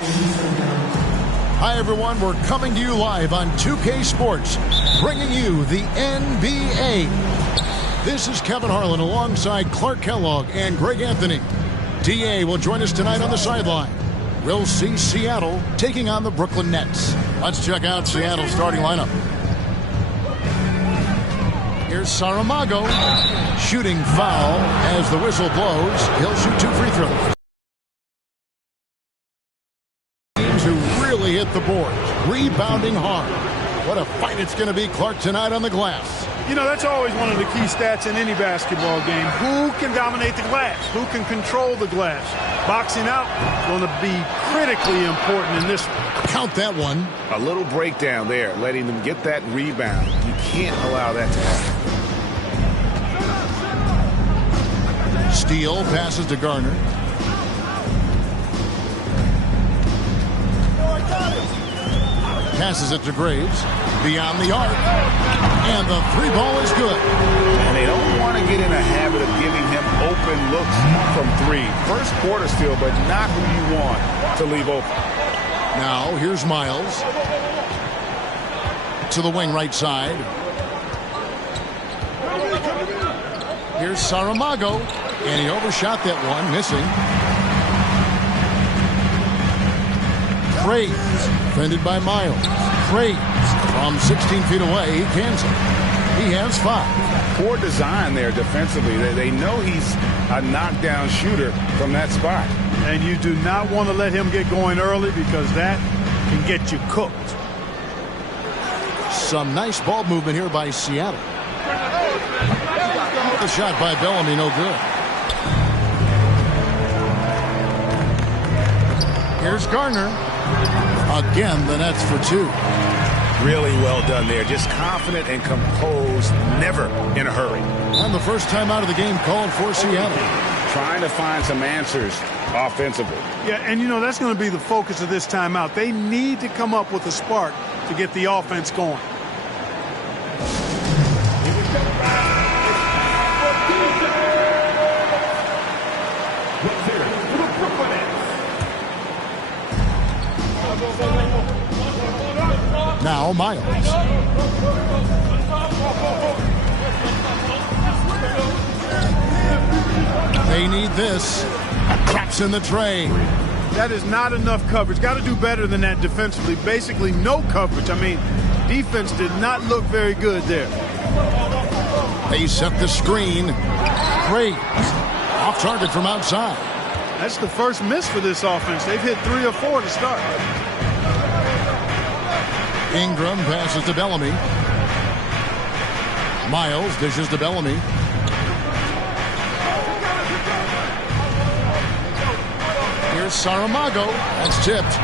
Hi, everyone. We're coming to you live on 2K Sports, bringing you the NBA. This is Kevin Harlan alongside Clark Kellogg and Greg Anthony. DA will join us tonight on the sideline. We'll see Seattle taking on the Brooklyn Nets. Let's check out Seattle's starting lineup. Here's Saramago. Shooting foul as the whistle blows. He'll shoot 2 free throws. To really hit the boards. Rebounding hard. What a fight it's going to be, Clark, tonight on the glass. You know, that's always one of the key stats in any basketball game. Who can dominate the glass? Who can control the glass? Boxing out is going to be critically important in this one. Count that one. A little breakdown there, letting them get that rebound. You can't allow that to happen. Steele passes to Garner. Passes it to Graves. Beyond the arc. And the 3 ball is good. And they don't want to get in a habit of giving him open looks from 3. First quarter still, but not who you want to leave open. Now, here's Miles. To the wing right side. Here's Saramago. And he overshot that one, missing. Graves, defended by Miles. Graves, from 16 feet away, he cans it. He has 5. Poor design there defensively. They know he's a knockdown shooter from that spot. And you do not want to let him get going early because that can get you cooked. Some nice ball movement here by Seattle. The shot by Bellamy, no good. Here's Garner. Again, the Nets for 2. Really well done there. Just confident and composed, never in a hurry. And the first time out of the game called for Seattle. Trying to find some answers offensively. Yeah, and you know, that's going to be the focus of this timeout. They need to come up with a spark to get the offense going. Now Miles. They need this. Traps in the tray. That is not enough coverage. Got to do better than that defensively. Basically no coverage. I mean, defense did not look very good there. They set the screen. Graves. Off target from outside. That's the first miss for this offense. They've hit 3 or 4 to start. Ingram passes to Bellamy. Miles dishes to Bellamy. Here's Saramago. That's tipped.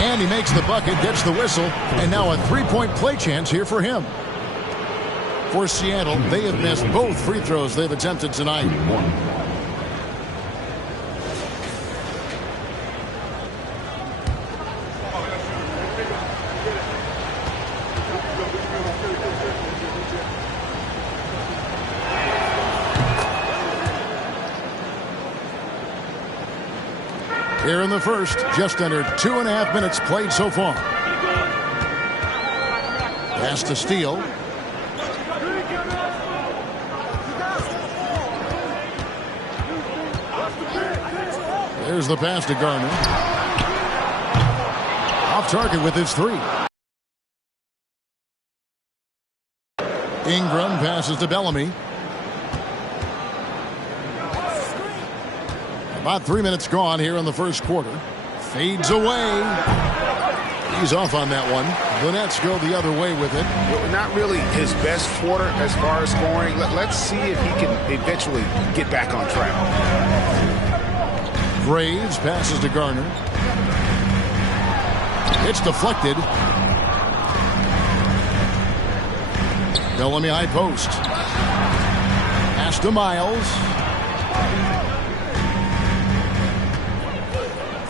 And he makes the bucket, gets the whistle, and now a 3-point play chance here for him. For Seattle, they have missed both free throws they've attempted tonight. Here in the first, just under 2.5 minutes played so far. Pass to Steele. There's the pass to Garner. Off target with his 3. Ingram passes to Bellamy. About 3 minutes gone here in the first quarter. Fades away. He's off on that one. The Nets go the other way with it. Not really his best quarter as far as scoring. Let's see if he can eventually get back on track. Graves passes to Garner. It's deflected. Bellamy high post. Pass to Miles.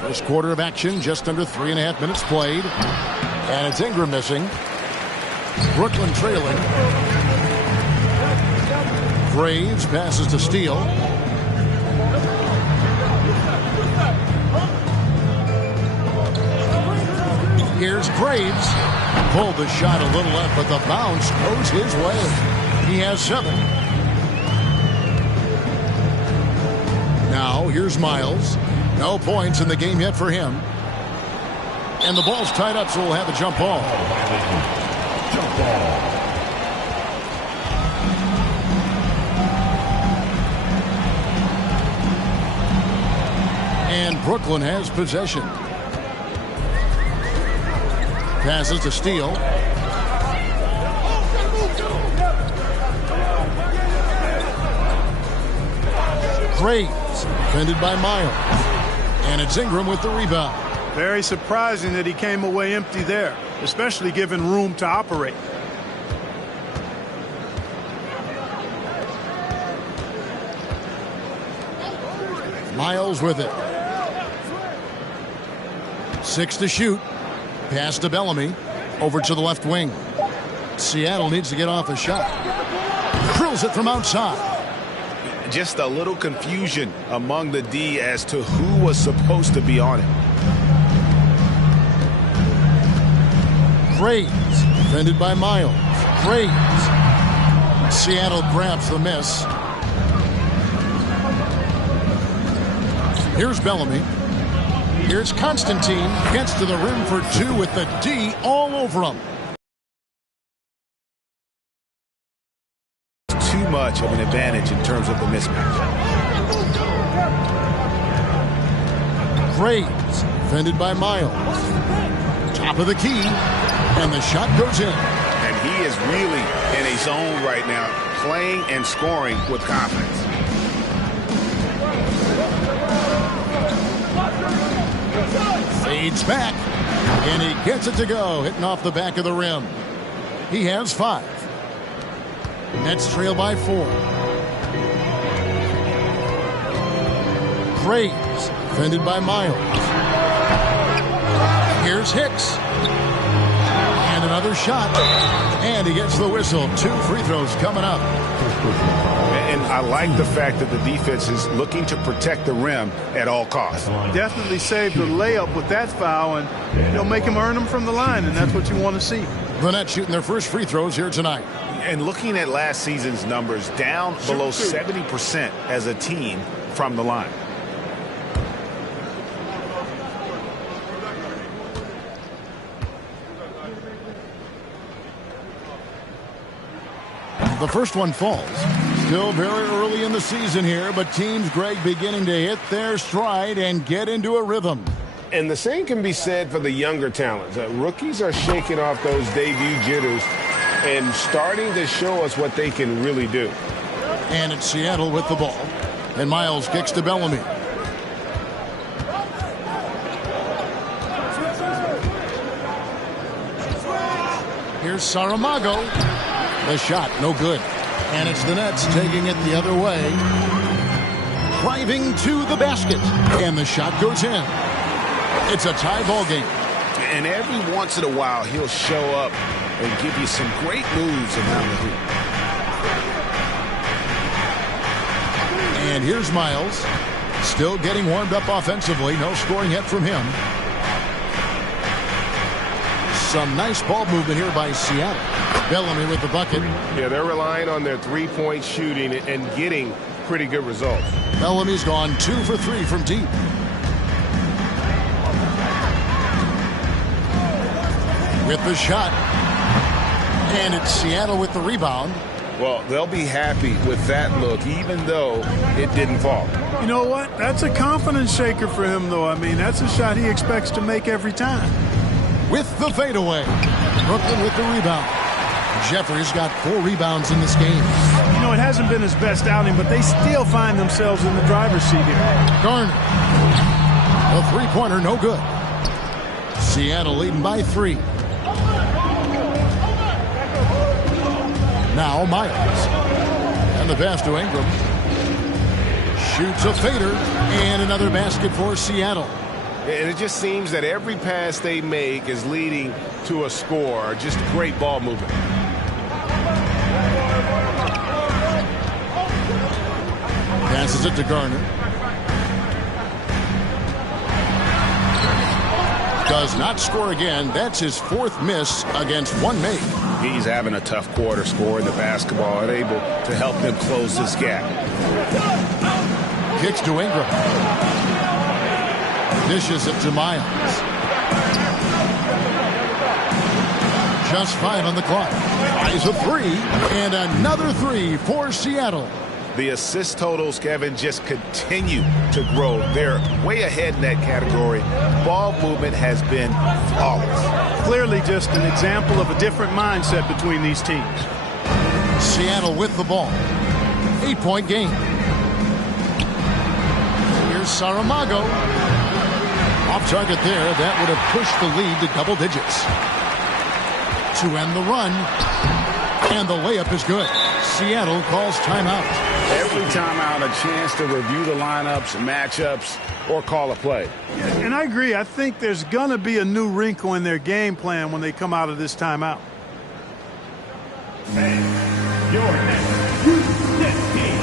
First quarter of action, just under 3.5 minutes played. And it's Ingram missing. Brooklyn trailing. Graves passes to Steele. Here's Graves. Pulled the shot a little left, but the bounce goes his way. He has 7. Now, here's Miles. No points in the game yet for him. And the ball's tied up, so we'll have a jump ball. Jump ball. And Brooklyn has possession. Passes to Steele. Graves, defended by Miles. And it's Ingram with the rebound. Very surprising that he came away empty there, especially given room to operate. Miles with it. 6 to shoot. Pass to Bellamy. Over to the left wing. Seattle needs to get off a shot. Drills it from outside. Just a little confusion among the D as to who was supposed to be on it. Graves, defended by Miles. Graves. Seattle grabs the miss. Here's Bellamy. Here's Constantine. Gets to the rim for 2 with the D all over him. Too much of an advantage in terms of the mismatch. Graves, defended by Miles. Top of the key. And the shot goes in. And he is really in a zone right now, playing and scoring with confidence. Fades back. And he gets it to go, hitting off the back of the rim. He has 5. Nets trail by 4. Graves, defended by Miles. Here's Hicks. And another shot. And he gets the whistle. 2 free throws coming up. And I like the fact that the defense is looking to protect the rim at all costs. Definitely saved the layup with that foul, and they'll make him earn them from the line, and that's what you want to see. The Nets shooting their first free throws here tonight. And looking at last season's numbers, down below 70% as a team from the line. The first one falls. Still very early in the season here, but teams, Greg, beginning to hit their stride and get into a rhythm. And the same can be said for the younger talents. Rookies are shaking off those debut jitters and starting to show us what they can really do. And it's Seattle with the ball. And Miles kicks to Bellamy. Here's Saramago. The shot, no good. And it's the Nets taking it the other way. Driving to the basket. And the shot goes in. It's a tie ball game. And every once in a while, he'll show up and give you some great moves around the hoop. And here's Miles. Still getting warmed up offensively. No scoring yet from him. Some nice ball movement here by Seattle. Bellamy with the bucket. Yeah, they're relying on their three-point shooting and getting pretty good results. Bellamy's gone 2 for 3 from deep. With the shot. And it's Seattle with the rebound. Well, they'll be happy with that look, even though it didn't fall. You know what? That's a confidence shaker for him, though. I mean, that's a shot he expects to make every time. With the fadeaway. Brooklyn with the rebound. Jeffries got 4 rebounds in this game. You know, it hasn't been his best outing, but they still find themselves in the driver's seat here. Garner. A three-pointer, no good. Seattle leading by 3. Now Miles. And the pass to Ingram. Shoots a fader. And another basket for Seattle. And it just seems that every pass they make is leading to a score. Just great ball movement. Passes it to Garner. Does not score again. That's his 4th miss against one make. He's having a tough quarter, scoring the basketball and able to help them close this gap. Kicks to Ingram. Dishes it to Miles. Just 5 on the clock. Eyes a 3, and another 3 for Seattle. The assist totals, Kevin, just continue to grow. They're way ahead in that category. Ball movement has been flawless. Clearly just an example of a different mindset between these teams. Seattle with the ball. 8-point game. Here's Saramago. Off target there. That would have pushed the lead to double digits. To end the run. And the layup is good. Seattle calls timeout. Every timeout, a chance to review the lineups, matchups, or call a play. Yeah, and I agree. I think there's going to be a new wrinkle in their game plan when they come out of this timeout. Your next U-Net team.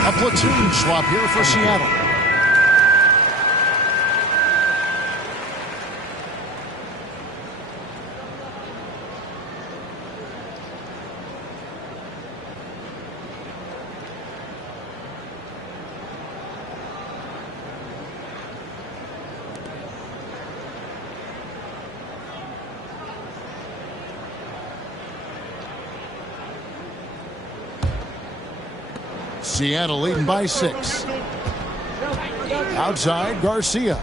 A platoon swap here for Seattle. Seattle leading by 6. Outside, Garcia.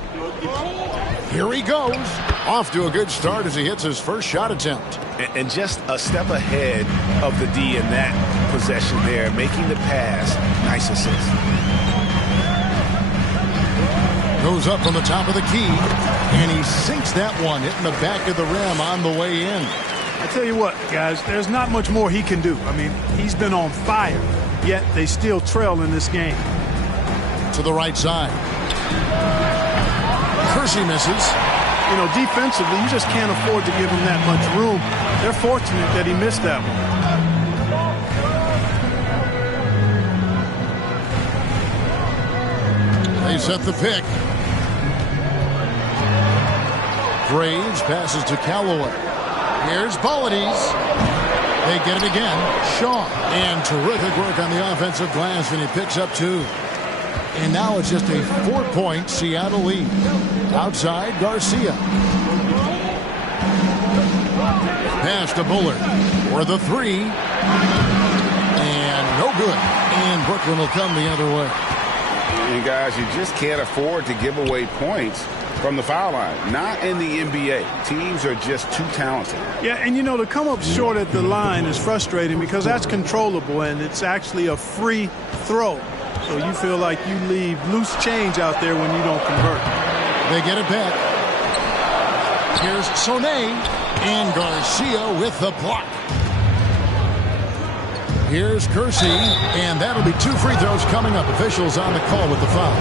Here he goes. Off to a good start as he hits his first shot attempt. And just a step ahead of the D in that possession there, making the pass. Nice assist. Goes up on the top of the key, and he sinks that one, hitting the back of the rim on the way in. I tell you what, guys, there's not much more he can do. I mean, he's been on fire, yet they still trail in this game. To the right side. Kersey misses. You know, defensively, you just can't afford to give him that much room. They're fortunate that he missed that one. They set the pick. Graves passes to Callaway. Here's Polides. They get it again. Shaw. And terrific work on the offensive glass, and he picks up 2. And now it's just a 4-point Seattle lead. Outside, Garcia. Pass to Bullard for the 3. And no good. And Brooklyn will come the other way. And guys, you just can't afford to give away points from the foul line. Not in the NBA. Teams are just too talented. Yeah, and you know, to come up short at the line is frustrating because that's controllable, and it's actually a free throw. So you feel like you leave loose change out there when you don't convert. They get it back. Here's Sonay, and Garcia with the block. Here's Kersey, and that'll be 2 free throws coming up. Officials on the call with the foul.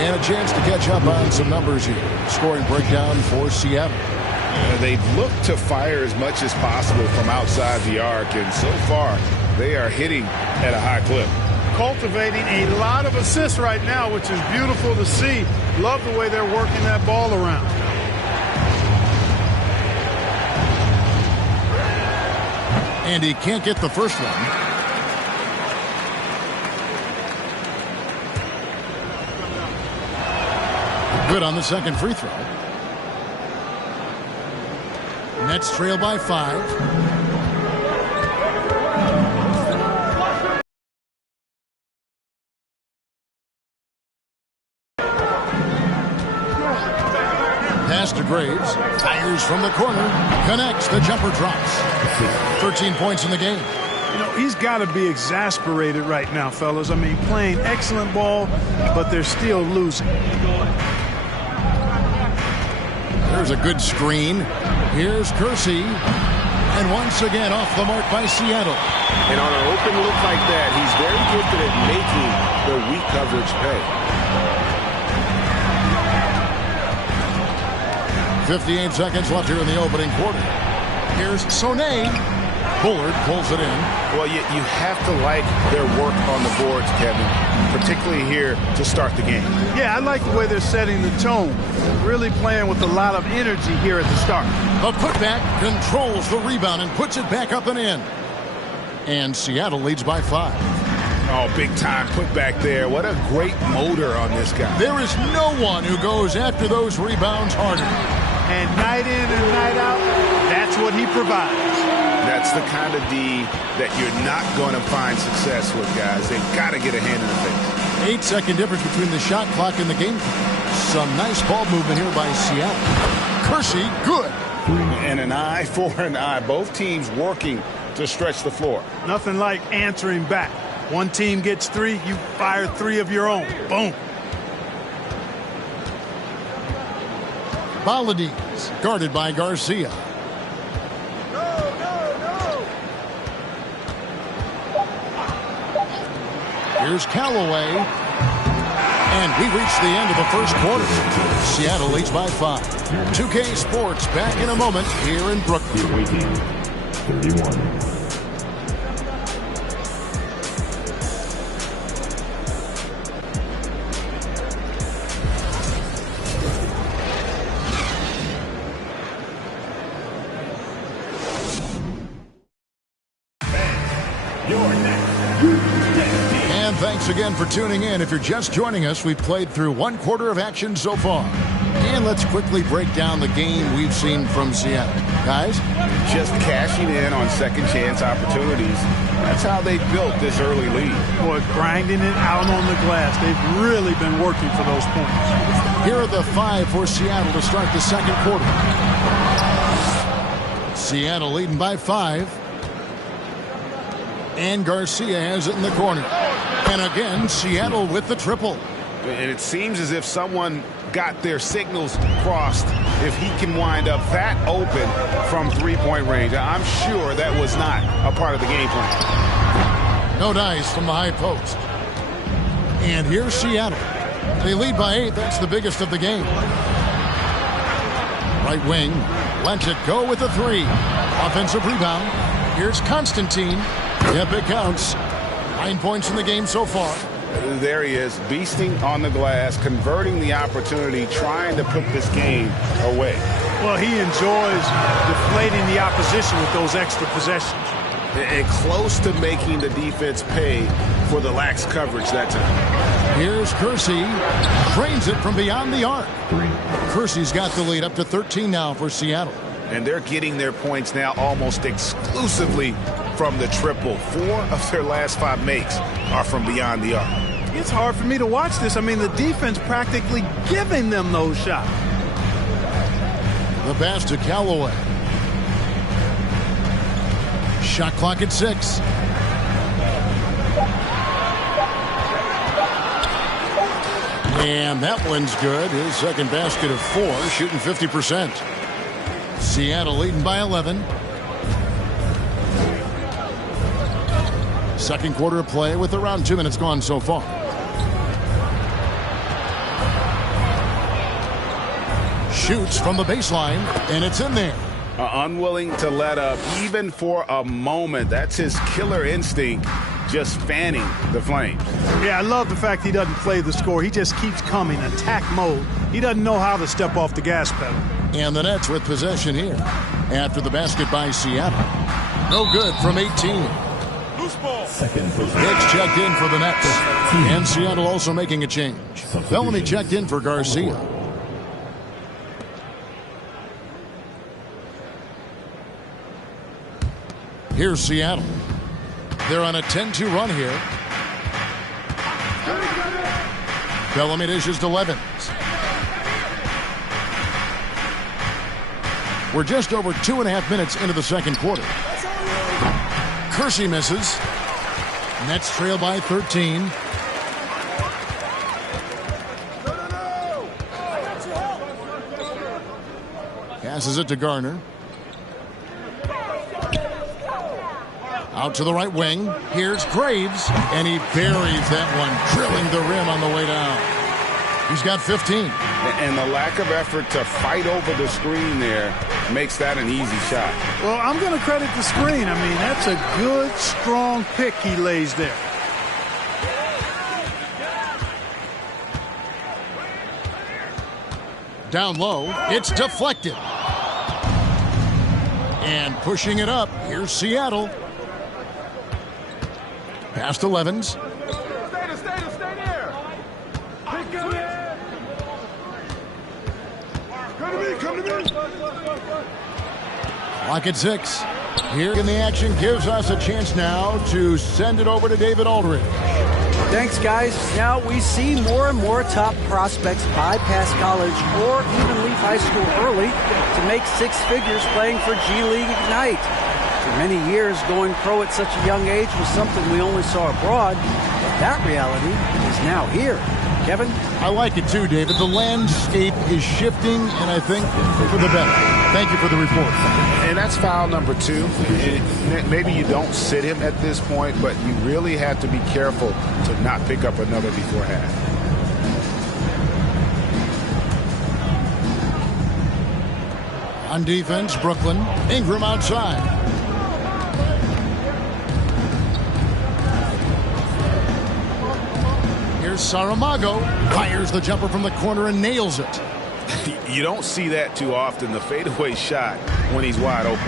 And a chance to catch up on some numbers here. Scoring breakdown for Seattle. They've looked to fire as much as possible from outside the arc, and so far they are hitting at a high clip. cultivating a lot of assists right now, which is beautiful to see. Love the way they're working that ball around. And he can't get the first one. Good on the second free throw. Nets trail by 5. Pass to Graves. Fires from the corner. Connects. The jumper drops. 13 points in the game. You know, he's got to be exasperated right now, fellas. I mean, playing excellent ball, but they're still losing. There's a good screen. Here's Kersey. And once again off the mark by Seattle. And on an open look like that, he's very gifted at making the weak coverage pay. 58 seconds left here in the opening quarter. Here's Sonay. Bullard pulls it in. Well, you have to like their work on the boards, Kevin, particularly here to start the game. Yeah, I like the way they're setting the tone. Really playing with a lot of energy here at the start. A putback controls the rebound and puts it back up and in. And Seattle leads by 5. Oh, big time putback there. What a great motor on this guy. There is no one who goes after those rebounds harder. And night in and night out, that's what he provides. That's the kind of D that you're not going to find success with, guys. They've got to get a hand in the face. 8-second difference between the shot clock and the game clock. Some nice ball movement here by Seattle. Kersey, good. And an eye for an eye. Both teams working to stretch the floor. Nothing like answering back. One team gets 3, you fire 3 of your own. Boom. Baladez, guarded by Garcia. Here's Callaway. And we reach the end of the first quarter. Seattle leads by 5. 2K Sports back in a moment here in Brooklyn. 31. And thanks again for tuning in. If you're just joining us, we've played through one quarter of action so far. And let's quickly break down the game we've seen from Seattle. Guys? Just cashing in on second chance opportunities. That's how they built this early lead. Boy, grinding it out on the glass. They've really been working for those points. Here are the 5 for Seattle to start the second quarter. Seattle leading by 5. And Garcia has it in the corner. And again, Seattle with the triple. And it seems as if someone got their signals crossed if he can wind up that open from three-point range. I'm sure that was not a part of the game plan. No dice from the high post. And here's Seattle. They lead by 8. That's the biggest of the game. Right wing. Lets it go with the 3. Offensive rebound. Here's Constantine. Yep, it counts. 9 points in the game so far. There he is, beasting on the glass, converting the opportunity, trying to put this game away. Well, he enjoys deflating the opposition with those extra possessions. And close to making the defense pay for the lax coverage that time. Here's Kersey. Drains it from beyond the arc. Kersey's got the lead up to 13 now for Seattle. And they're getting their points now almost exclusively from the triple. 4 of their last 5 makes are from beyond the arc. It's hard for me to watch this. I mean, the defense practically giving them those shots. The pass to Callaway. Shot clock at 6. And that one's good. His second basket of 4, shooting 50%. Seattle leading by 11. Second quarter of play with around 2 minutes gone so far. Shoots from the baseline, and it's in there. Unwilling to let up even for a moment. That's his killer instinct. just fanning the Flames. Yeah, I love the fact he doesn't play the score. He just keeps coming, attack mode. He doesn't know how to step off the gas pedal. And the Nets with possession here after the basket by Seattle. No good from 18. Second possession. Hicks checked in for the Nets. And Seattle also making a change. Bellamy checked in for Garcia. Here's Seattle. They're on a 10-2 run here. Bellamy dishes to Levens. We're just over 2.5 minutes into the second quarter. Kersey misses. Nets trail by 13. Passes it to Garner. Out to the right wing. Here's Graves. And he buries that one, drilling the rim on the way down. He's got 15. And the lack of effort to fight over the screen there makes that an easy shot. Well, I'm going to credit the screen. I mean, that's a good, strong pick he lays there. Down low. It's deflected. And pushing it up. Here's Seattle. Pass to Levens. Stay there. Come to me. Clock at 6. Here in the action gives us a chance now to send it over to David Aldridge. Thanks, guys. Now we see more and more top prospects bypass college or even leave high school early to make six figures playing for G League Ignite. For many years, going pro at such a young age was something we only saw abroad, but that reality is now here. Kevin? I like it too, David. The landscape is shifting, and I think for the better. Thank you for the report. And that's foul number 2. Maybe you don't sit him at this point, but you really have to be careful to not pick up another before half. On defense, Brooklyn. Ingram outside. Here's Saramago. Fires the jumper from the corner and nails it. You don't see that too often, the fadeaway shot when he's wide open.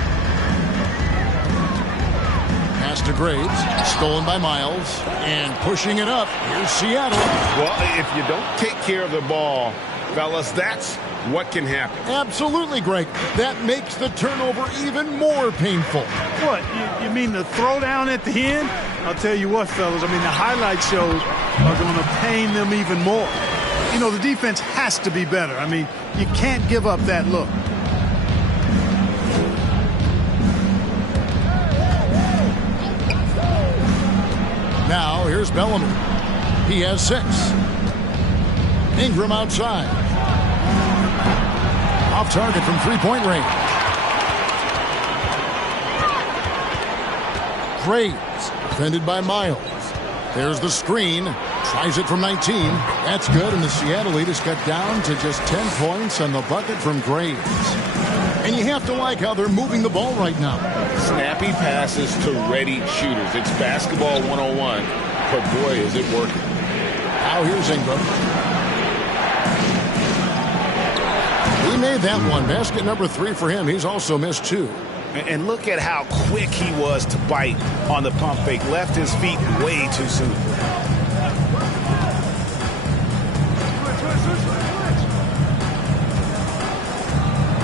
Pass to Graves. Stolen by Miles. And pushing it up. Here's Seattle. Well, if you don't take care of the ball, fellas, that's what can happen. Absolutely, Greg. That makes the turnover even more painful. What, you mean the throwdown at the end? I'll tell you what, fellas, I mean, the highlight shows are going to pain them even more. You know, the defense has to be better. I mean, you can't give up that look. Now, here's Bellamy. He has 6. Ingram outside. Off target from three-point range. Graves, defended by Miles. There's the screen. Tries it from 19. That's good, and the Seattle lead is cut down to just 10 points on the bucket from Graves. And you have to like how they're moving the ball right now. Snappy passes to ready shooters. It's basketball 101, but boy, is it working. Now here's Ingram. He made that one. Basket number 3 for him. He's also missed 2. And look at how quick he was to bite on the pump fake. Left his feet way too soon.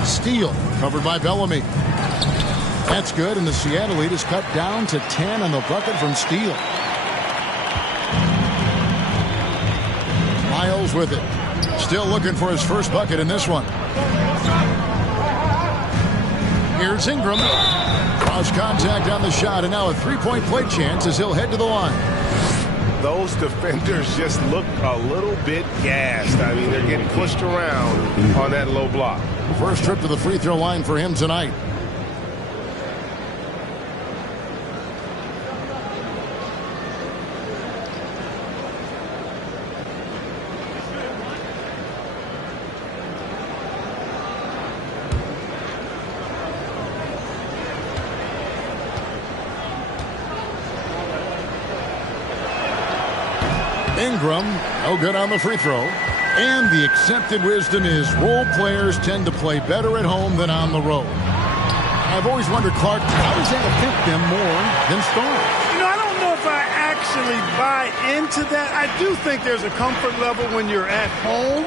Steal, covered by Bellamy. That's good, and the Seattle lead is cut down to 10 on the bucket from Steele. Miles with it. Still looking for his first bucket in this one. Here's Ingram. Cross contact on the shot, and now a three-point play chance as he'll head to the line. Those defenders just look a little bit gassed. I mean, they're getting pushed around on that low block. First trip to the free throw line for him tonight. Ingram, no good on the free throw. And the accepted wisdom is role players tend to play better at home than on the road. I've always wondered, Clark, how does that affect them more than stars? I don't know if I actually buy into that. I do think there's a comfort level when you're at home.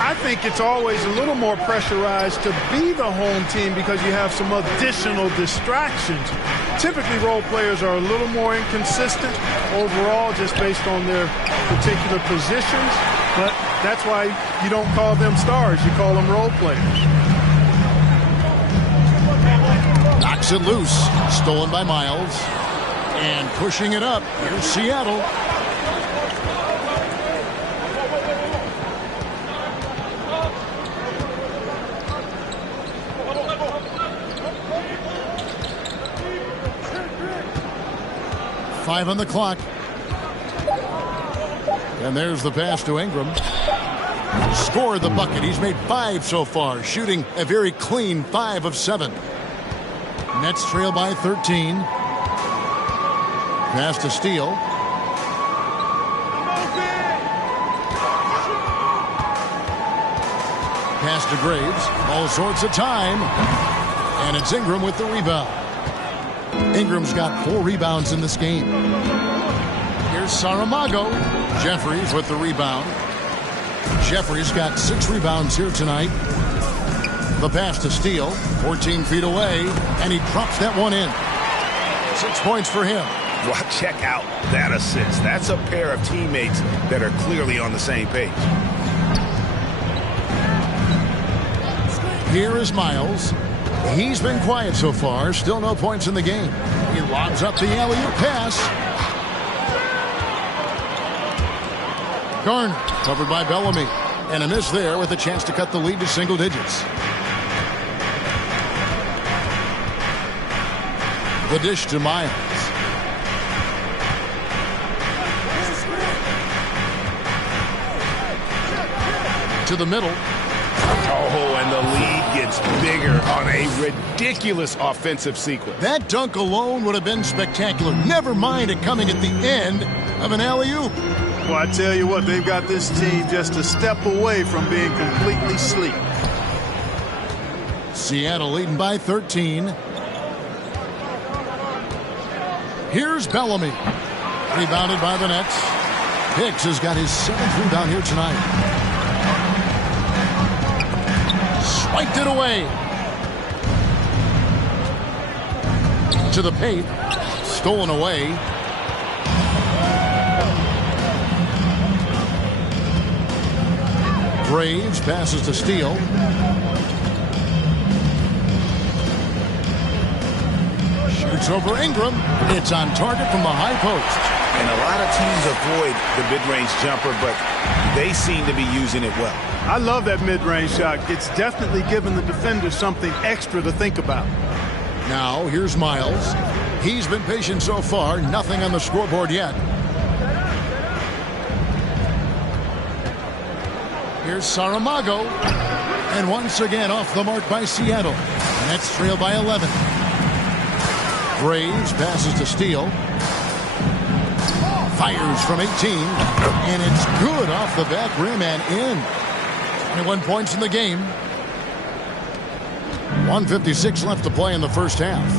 I think it's always a little more pressurized to be the home team because you have some additional distractions. Typically, role players are a little more inconsistent overall just based on their particular positions. But that's why you don't call them stars. You call them role players. Knocks it loose. Stolen by Miles. And pushing it up. Here's Seattle. Five on the clock. And there's the pass to Ingram. Scored the bucket. He's made 5 so far, shooting a very clean 5 of 7. Nets trail by 13. Pass to Steele. Pass to Graves. All sorts of time. And it's Ingram with the rebound. Ingram's got 4 rebounds in this game. Here's Saramago. Jeffries with the rebound. Jeffries got 6 rebounds here tonight. The pass to Steele. 14 feet away. And he drops that one in. 6 points for him. Well, check out that assist. That's a pair of teammates that are clearly on the same page. Here is Miles. He's been quiet so far. Still no points in the game. He lobs up the alley-oop pass. Garner covered by Bellamy. And a miss there with a chance to cut the lead to single digits. The dish to Miles. To the middle. Oh, and the lead gets bigger on a ridiculous offensive sequence. That dunk alone would have been spectacular. Never mind it coming at the end of an alley-oop. Well, I tell you what, they've got this team just a step away from being completely asleep. Seattle leading by 13. Here's Bellamy. Rebounded by the Nets. Hicks has got his 7th rebound here tonight. Swiped it away. To the paint. Stolen away. Graves passes to Steele. Shoots over Ingram. It's on target from the high post. And a lot of teams avoid the mid-range jumper, but they seem to be using it well. I love that mid-range shot. It's definitely given the defender something extra to think about. Now, here's Miles. He's been patient so far. Nothing on the scoreboard yet. Here's Saramago. And once again off the mark by Seattle. Nets trail by 11. Graves passes to Steele. Fires from 18. And it's good off the back rim and in. 21 points in the game. 1:56 left to play in the first half.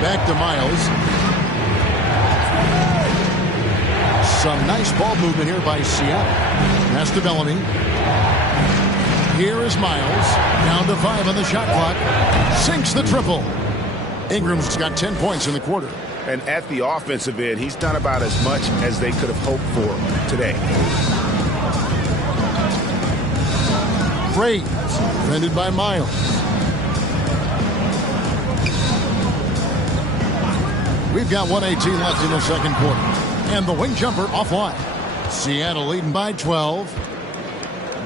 Back to Miles. Some nice ball movement here by Seattle. Pass to Bellamy. Here is Miles. Down to 5 on the shot clock. Sinks the triple. Ingram's got 10 points in the quarter. And at the offensive end, he's done about as much as they could have hoped for today. Graves, defended by Miles. We've got 1:18 left in the second quarter. And the wing jumper offline. Seattle leading by 12.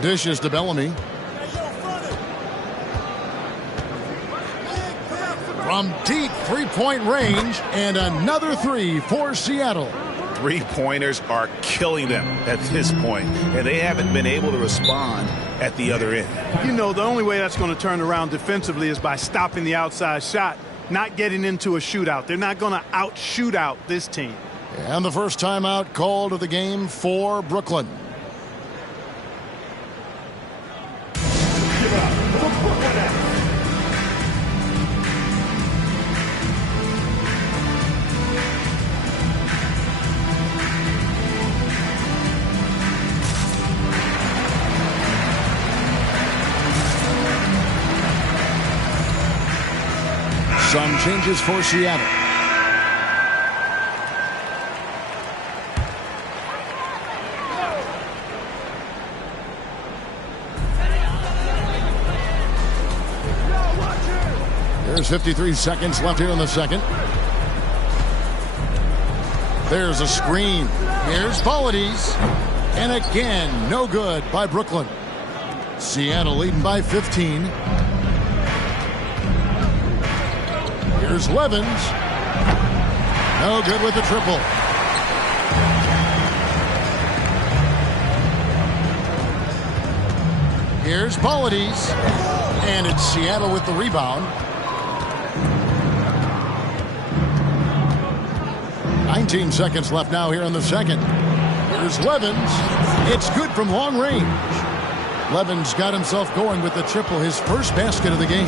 Dishes to Bellamy. From deep three-point range, and another 3 for Seattle. Three-pointers are killing them at this point, and they haven't been able to respond at the other end. You know, the only way that's going to turn around defensively is by stopping the outside shot. not getting into a shootout. They're not going to out-shoot out this team. And the first timeout called of the game for Brooklyn. Some changes for Seattle. There's 53 seconds left here in the second. There's a screen. Here's Polides. And again, no good by Brooklyn. Seattle leading by 15. Here's Levens. No good with the triple. Here's Polides. And it's Seattle with the rebound. 19 seconds left now here in the second. Here's Levens. It's good from long range. Levens got himself going with the triple, his first basket of the game.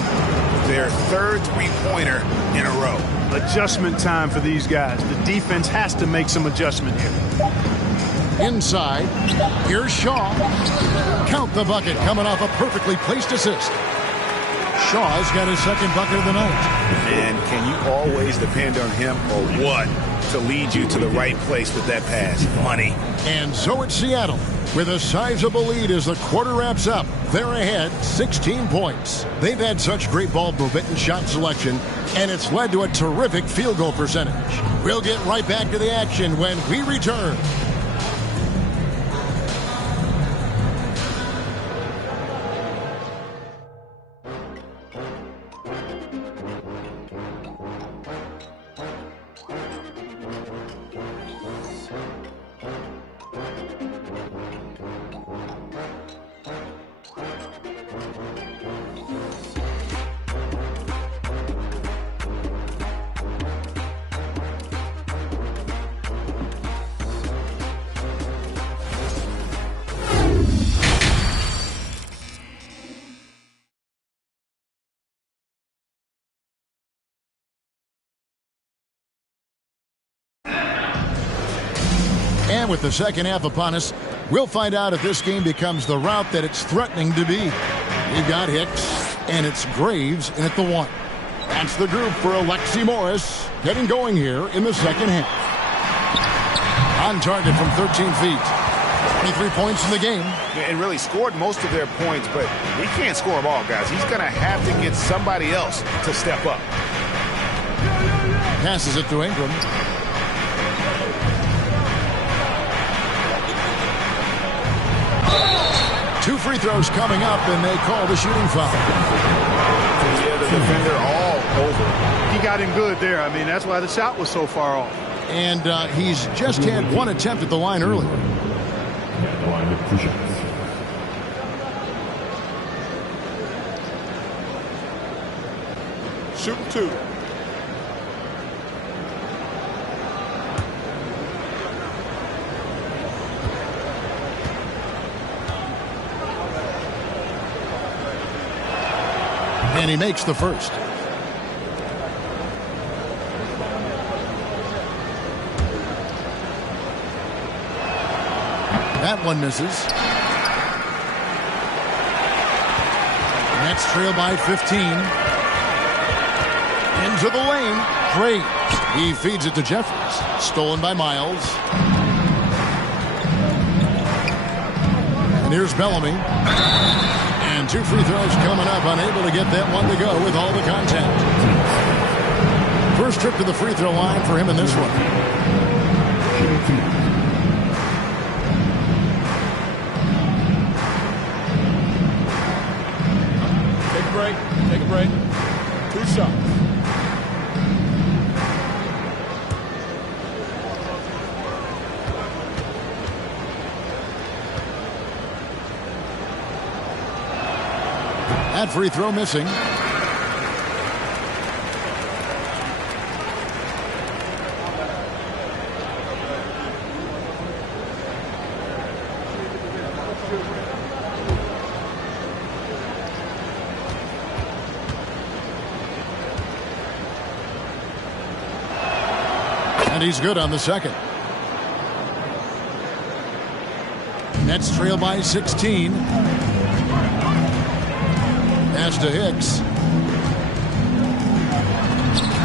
Their third three-pointer in a row. Adjustment time for these guys. The defense has to make some adjustment here. Inside, here's Shaw. Count the bucket, coming off a perfectly placed assist. Shaw's got his second bucket of the night. And can you always depend on him or what to lead you to the right place with that pass? Money. And so it's Seattle with a sizable lead as the quarter wraps up. They're ahead 16 points. They've had such great ball movement and shot selection, and it's led to a terrific field goal percentage. We'll get right back to the action when we return. And with the second half upon us, we'll find out if this game becomes the route that it's threatening to be. You've got Hicks, and it's Graves in at the one. That's the group for Alexi Morris getting going here in the second half. On target from 13 feet. 23 points in the game. And really scored most of their points, but he can't score them all, guys. He's going to have to get somebody else to step up. Passes it to Ingram. Two free throws coming up, and they call the shooting foul. Yeah, the defender all over. He got him good there. I mean, that's why the shot was so far off. And he's just had one attempt at the line earlier. Shooting two. And he makes the first. That one misses. Nets trail by 15. Into the lane. Graves. He feeds it to Jeffries. Stolen by Miles. And here's Bellamy. And two free throws coming up. Unable to get that one to go with all the contact. First trip to the free throw line for him in this one. Take a break. Two shots. That free throw missing. And he's good on the second. Nets trail by 16. Pass to Hicks.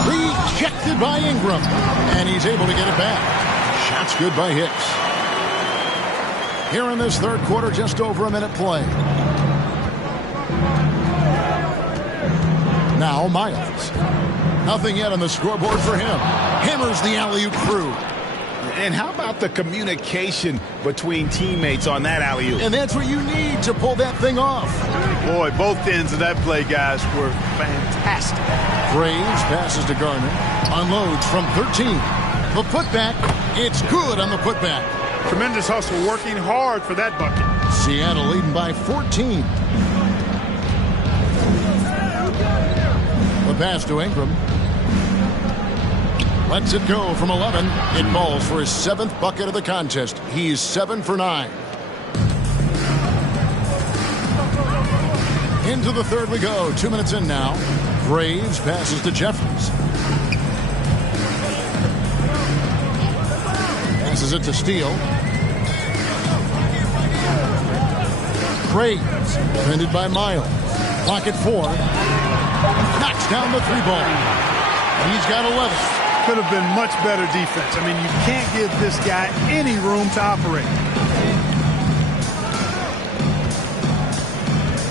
Rejected by Ingram. And he's able to get it back. Shot's good by Hicks. Here in this third quarter, just over a minute play. Now Miles. Nothing yet on the scoreboard for him. Hammers the alley-oop through. And how about the communication between teammates on that alley-oop? And that's what you need to pull that thing off. Boy, both ends of that play, guys, were fantastic. Graves passes to Garner. Unloads from 13. The putback. It's good on the putback. Tremendous hustle, working hard for that bucket. Seattle leading by 14. The pass to Ingram. Lets it go from 11. It falls for his 7th bucket of the contest. He's 7 for 9. Into the third we go. 2 minutes in now. Graves passes to Jeffries. Passes it to Steele. Graves, defended by Miles. Clock at 4. Knocks down the 3-ball. He's got 11. Could have been much better defense. I mean, you can't give this guy any room to operate.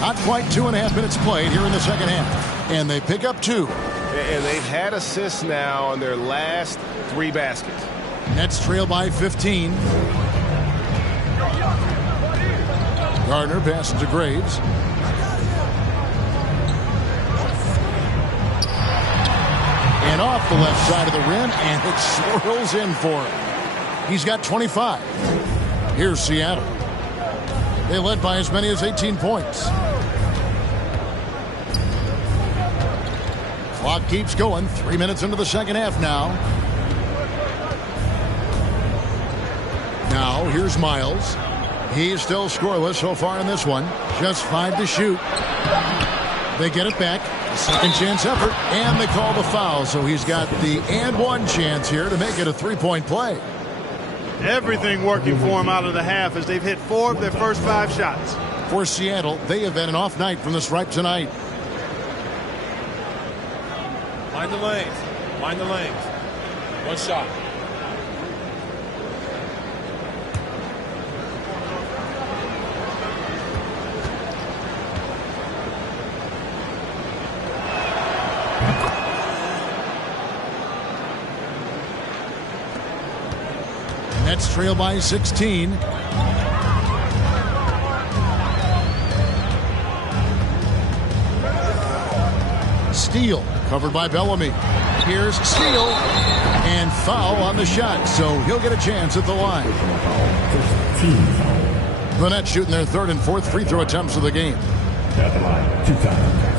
Not quite 2.5 minutes played here in the second half. And they pick up 2. And they've had assists now on their last 3 baskets. Nets trail by 15. Gardner passes to Graves. And off the left side of the rim, and it swirls in for him. He's got 25. Here's Seattle. They led by as many as 18 points. Clock keeps going. 3 minutes into the second half now. Now, here's Miles. He's still scoreless so far in this one. Just 5 to shoot. They get it back. Second chance effort, and they call the foul. So he's got the and one chance here to make it a 3-point play. Everything working for him out of the half as they've hit 4 of their first 5 shots. For Seattle, they have had an off night from the stripe tonight. Mind the lanes. Mind the lanes. One shot. Nets trail by 16. Steele covered by Bellamy. Here's Steele and foul on the shot, so he'll get a chance at the line. The Nets shooting their 3rd and 4th free throw attempts of the game. At the line, 2 times.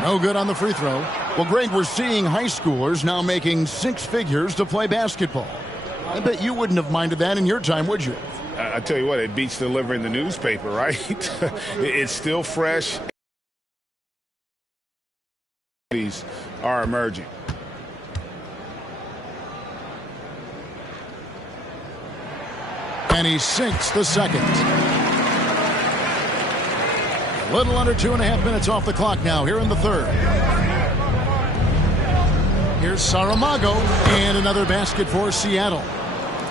No good on the free throw. Well, Greg, we're seeing high schoolers now making 6 figures to play basketball. I bet you wouldn't have minded that in your time, would you? I tell you what, it beats delivering the newspaper, right? It's still fresh. These are emerging. And he sinks the second. A little under 2.5 minutes off the clock now here in the third. Here's Saramago and another basket for Seattle.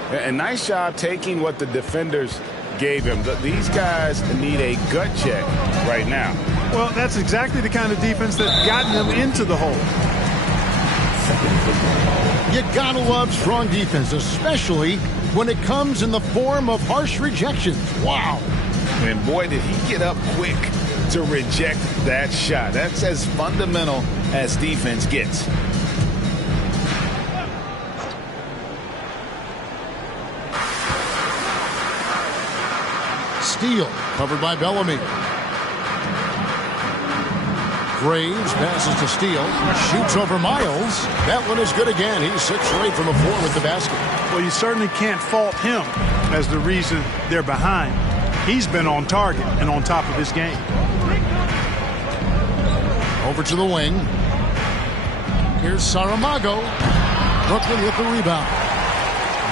A nice job taking what the defenders gave him. These guys need a gut check right now. Well, that's exactly the kind of defense that's gotten them into the hole. You gotta love strong defense, especially when it comes in the form of harsh rejections. Wow. And boy, did he get up quick to reject that shot. That's as fundamental as defense gets. Steele covered by Bellamy. Graves passes to Steele. Shoots over Miles. That one is good again. He's 6 straight from the floor with the basket. Well, you certainly can't fault him as the reason they're behind. He's been on target and on top of his game. Over to the wing. Here's Saramago. Brooklyn with the rebound.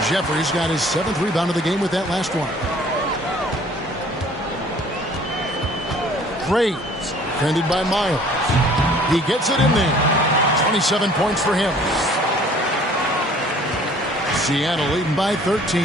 Jeffries got his 7th rebound of the game with that last one. Graves, defended by Miles. He gets it in there. 27 points for him. Seattle leading by 13.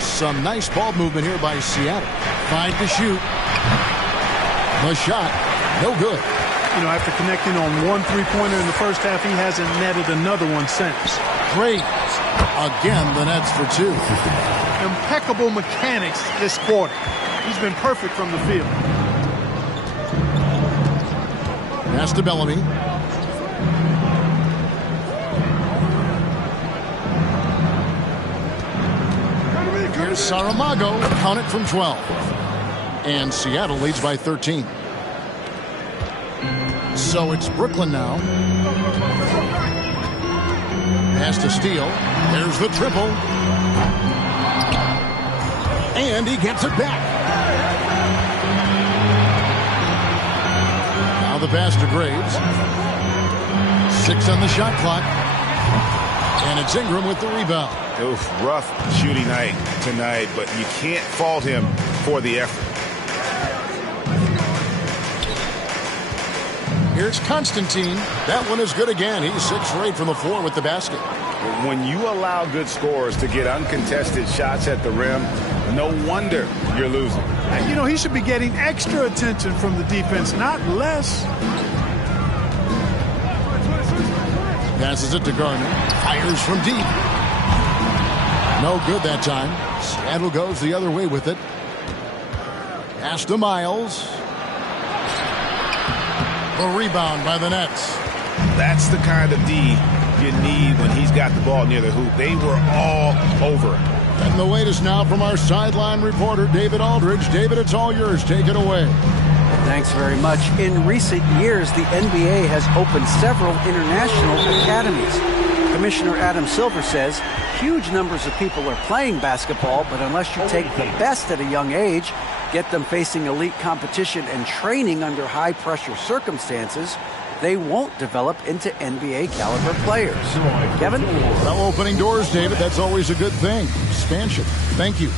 Some nice ball movement here by Seattle. 5 to shoot. The shot, no good. You know, after connecting on 1 3-pointer in the first half, he hasn't netted another one since. Graves, again, the nets for 2. Impeccable mechanics this quarter. He's been perfect from the field. Pass to Bellamy. Here's Saramago, count it from 12. And Seattle leads by 13. So it's Brooklyn now. Pass to Steele. There's the triple. And he gets it back. Now the pass to Graves. 6 on the shot clock. And it's Ingram with the rebound. Oof, rough shooting night tonight, but you can't fault him for the effort. Here's Constantine. That one is good again. He's 6 straight from the floor with the basket. When you allow good scorers to get uncontested shots at the rim, no wonder you're losing. And, you know, he should be getting extra attention from the defense, not less. Passes it to Garner. Fires from deep. No good that time. Seattle goes the other way with it. Pass to Miles. The rebound by the Nets. That's the kind of D you need when he's got the ball near the hoop. They were all over it. And the latest now from our sideline reporter, David Aldridge. David, it's all yours. Take it away. Thanks very much. In recent years, the NBA has opened several international academies. Commissioner Adam Silver says huge numbers of people are playing basketball, but unless you take the best at a young age, get them facing elite competition and training under high-pressure circumstances, they won't develop into NBA-caliber players. Kevin? Well, opening doors, David, that's always a good thing. Expansion. Thank you.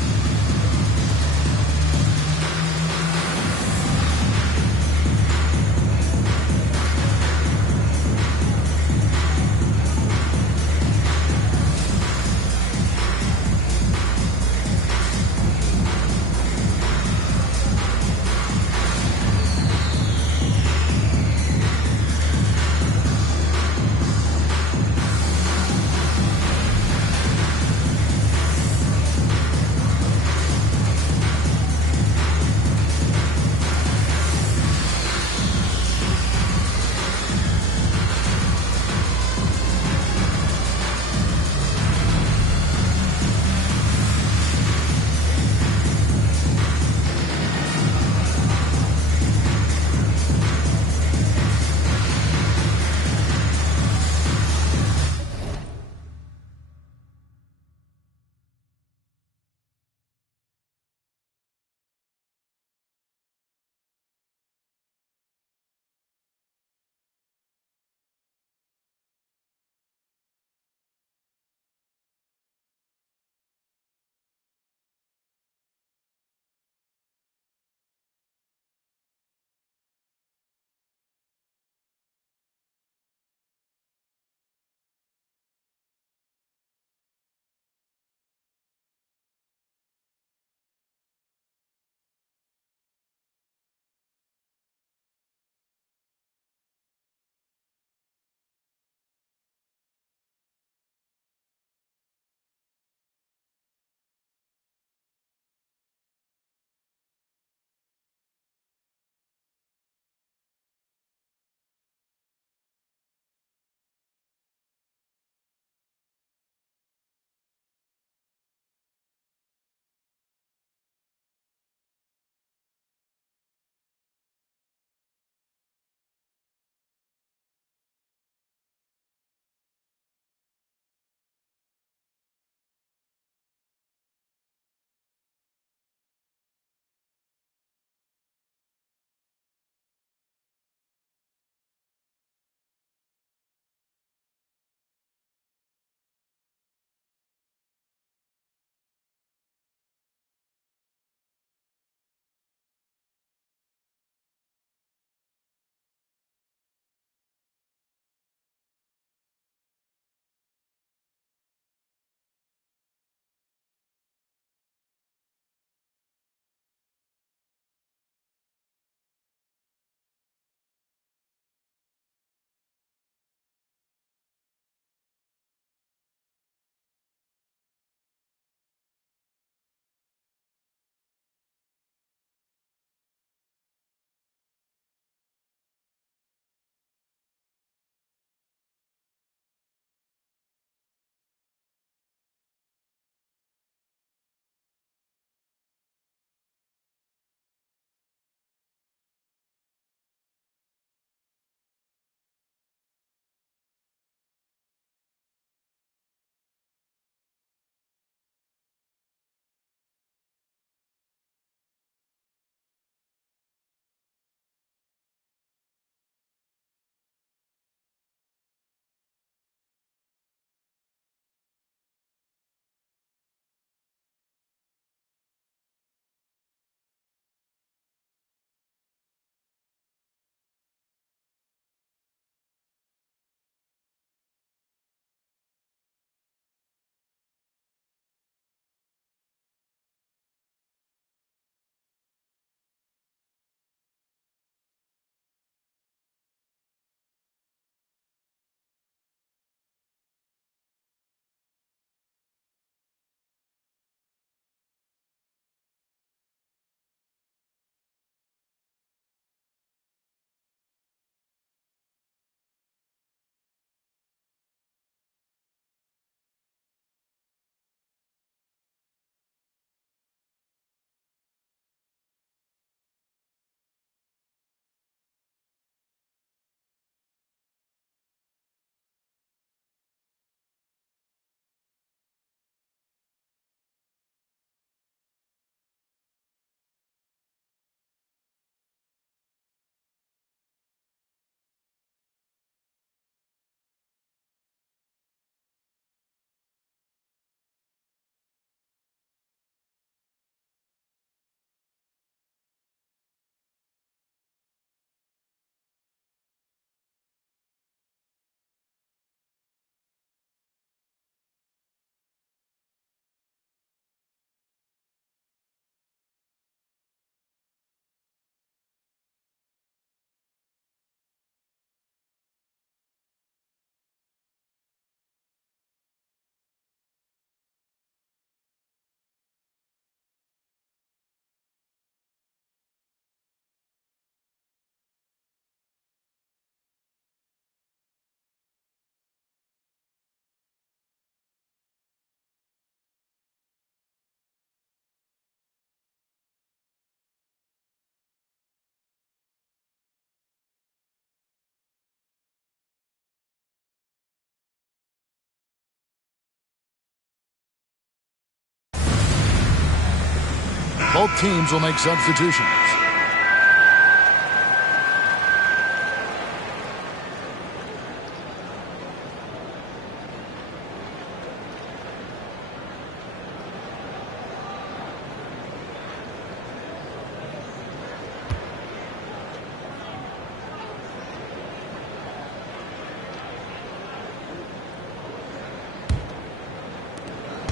Both teams will make substitutions.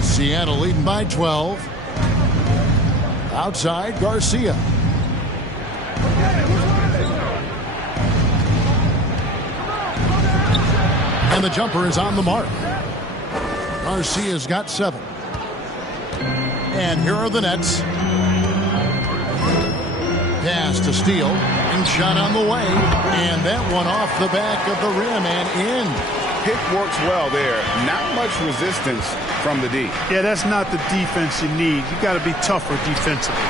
Seattle leading by 12. Outside, Garcia. And the jumper is on the mark. Garcia's got 7. And here are the Nets. Pass to Steele. And shot on the way. And that one off the back of the rim and in. Pick works well there. Not much resistance from the D. Yeah, that's not the defense you need. You got to be tougher defensively.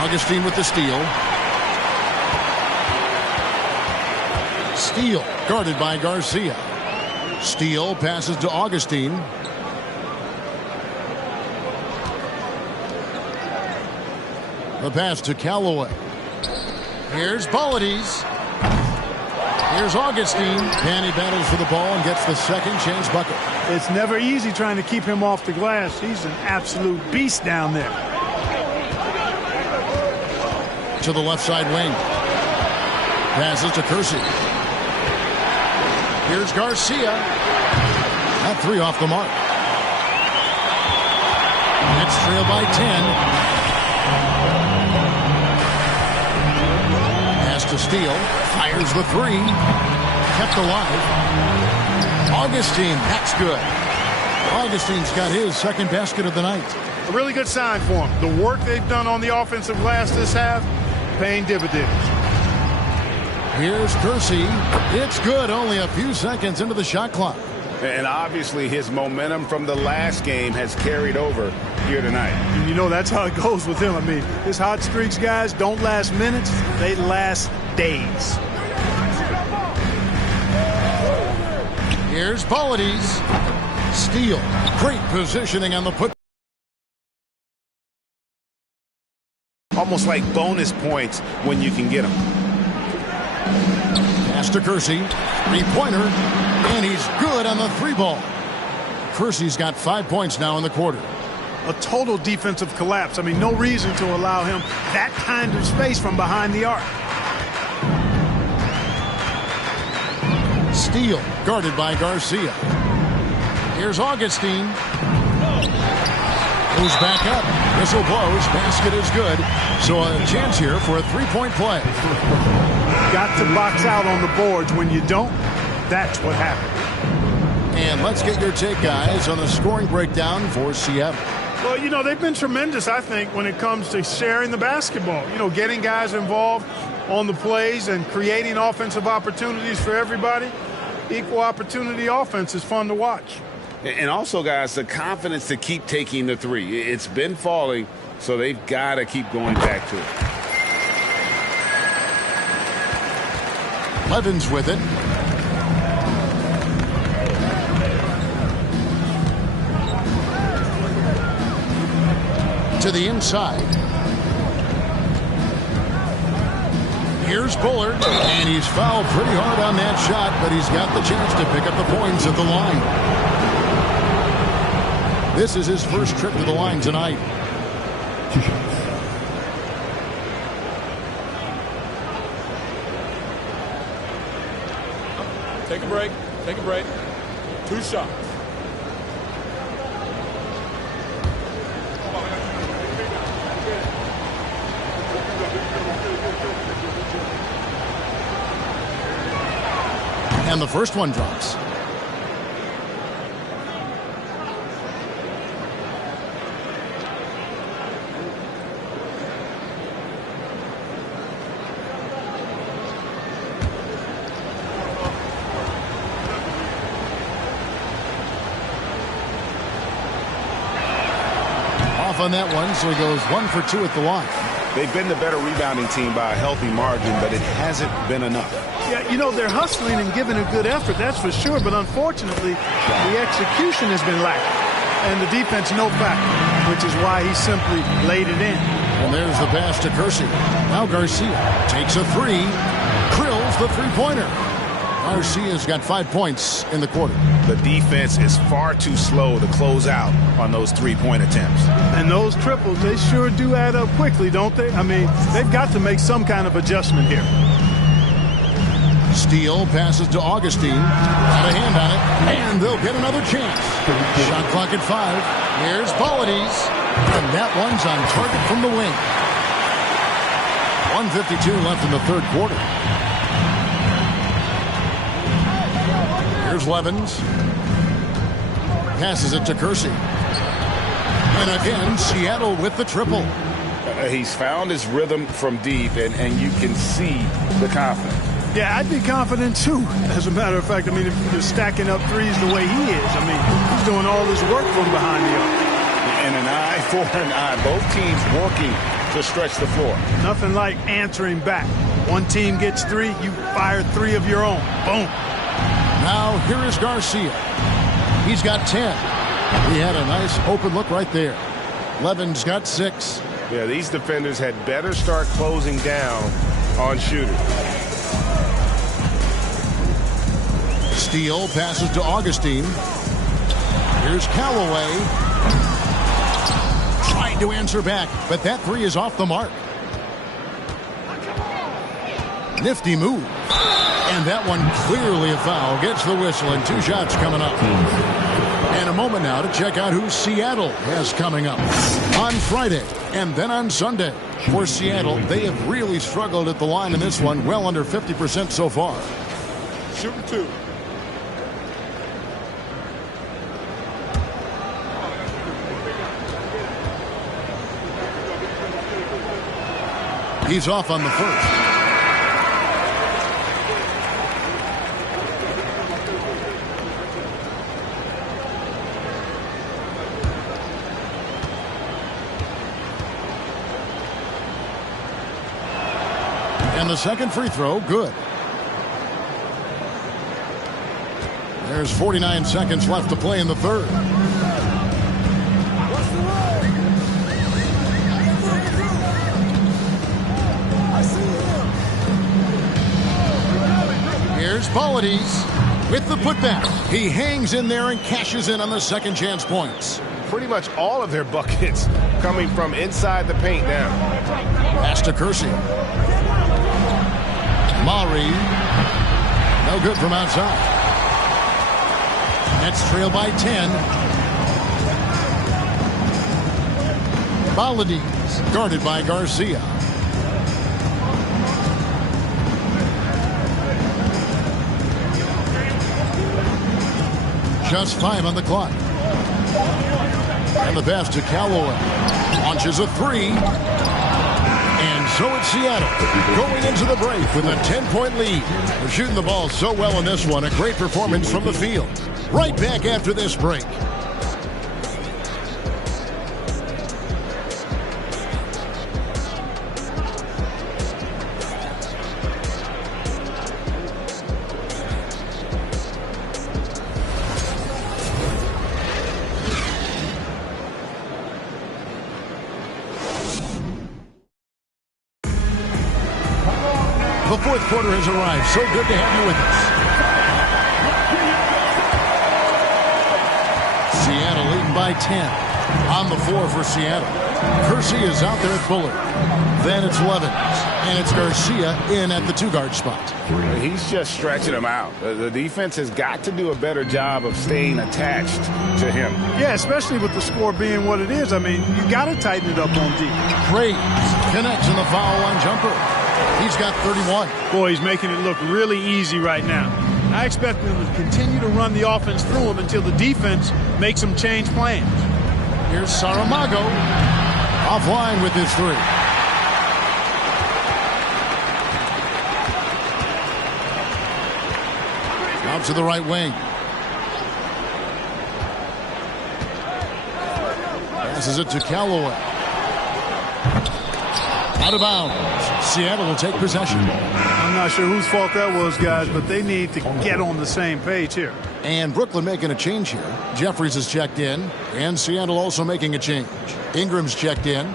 Augustine with the steal. Steele guarded by Garcia. Steele passes to Augustine. The pass to Callaway. Here's Bolades. Here's Augustine. And he battles for the ball and gets the second chance bucket. It's never easy trying to keep him off the glass. He's an absolute beast down there. To the left side wing. Passes to Kersey. Here's Garcia. That 3 off the mark. It's trailed by 10. Pass to Steele. Fires the 3. Kept alive. Augustine. That's good. Augustine's got his second basket of the night. A really good sign for him. The work they've done on the offensive glass this half, paying dividends. Here's Kersey. It's good. Only a few seconds into the shot clock. And obviously his momentum from the last game has carried over here tonight. And you know that's how it goes with him. I mean, his hot streaks, guys, don't last minutes. They last days. Here's Bolades. Steele. Great positioning on the put. Almost like bonus points when you can get them. Pass to Kersey. 3-pointer. And he's good on the 3-ball. Kersey's got 5 points now in the quarter. A total defensive collapse. I mean, no reason to allow him that kind of space from behind the arc. Steele guarded by Garcia. Here's Augustine. Goes back up. Whistle blows. Basket is good. So a chance here for a 3-point play. Got to box out on the boards. When you don't, that's what happened. And let's get your take, guys, on the scoring breakdown for Seattle. Well, you know, they've been tremendous, I think, when it comes to sharing the basketball. You know, getting guys involved on the plays and creating offensive opportunities for everybody. Equal opportunity offense is fun to watch. And also, guys, the confidence to keep taking the 3. It's been falling, so they've got to keep going back to it. Levens with it. To the inside. Here's Bullard, and he's fouled pretty hard on that shot, but he's got the chance to pick up the points at the line. This is his first trip to the line tonight. 2 shots. Take a break. Take a break. 2 shots. And the first one drops. Off on that one, so he goes 1 for 2 at the line. They've been the better rebounding team by a healthy margin, but it hasn't been enough. Yeah, you know, they're hustling and giving a good effort, that's for sure. But unfortunately, the execution has been lacking. And the defense, no factor, which is why he simply laid it in. And there's the pass to Kersey. Now Garcia takes a three. Drills the three-pointer. Garcia's got 5 points in the quarter. The defense is far too slow to close out on those three-point attempts. And those triples, they sure do add up quickly, don't they? I mean, they've got to make some kind of adjustment here. Steele passes to Augustine. Got a hand on it. And they'll get another chance. Shot clock at 5. Here's Polides. And that one's on target from the wing. 1:52 left in the third quarter. Here's Levens. Passes it to Kersey. And again, Seattle with the triple. He's found his rhythm from deep, and you can see the confidence. Yeah, I'd be confident, too. As a matter of fact, I mean, if you're stacking up threes the way he is, I mean, he's doing all this work from behind the arc. And an eye for an eye. Both teams working to stretch the floor. Nothing like answering back. One team gets 3, you fire 3 of your own. Boom. Now, here is Garcia. He's got 10. He had a nice open look right there. Levens got 6. Yeah, these defenders had better start closing down on shooters. Steele passes to Augustine. Here's Callaway. Trying to answer back, but that three is off the mark. Nifty move. And that one clearly a foul. Gets the whistle and 2 shots coming up. And a moment now to check out who Seattle has coming up on Friday and then on Sunday. For Seattle, they have really struggled at the line in this one, well under 50% so far. Shooting 2. He's off on the first. And the second free throw, good. There's 49 seconds left to play in the third. Here's Polides with the putback. He hangs in there and cashes in on the second chance points. Pretty much all of their buckets coming from inside the paint now. Pass to Kersey. Maury. No good from outside. Nets trail by 10. Polides guarded by Garcia. Just 5 on the clock. And the pass to Callaway. Launches a 3. And so it's Seattle going into the break with a 10-point lead. They're shooting the ball so well in this one. A great performance from the field. Right back after this break. The fourth quarter has arrived. So good to have you with us. Seattle leading by 10. On the floor for Seattle. Kersey is out there at Bullard. Then it's Levens. And it's Garcia in at the 2-guard spot. He's just stretching them out. The defense has got to do a better job of staying attached to him. Yeah, especially with the score being what it is. I mean, you got to tighten it up on D. Graves connects in the foul line jumper. He's got 31. Boy, he's making it look really easy right now. I expect them to continue to run the offense through him until the defense makes them change plans. Here's Saramago. Offline with his 3. Out to the right wing. Passes it to Callaway. Out of bounds. Seattle will take possession. I'm not sure whose fault that was, guys, but they need to get on the same page here. And Brooklyn making a change here. Jeffries has checked in, and Seattle also making a change. Ingram's checked in.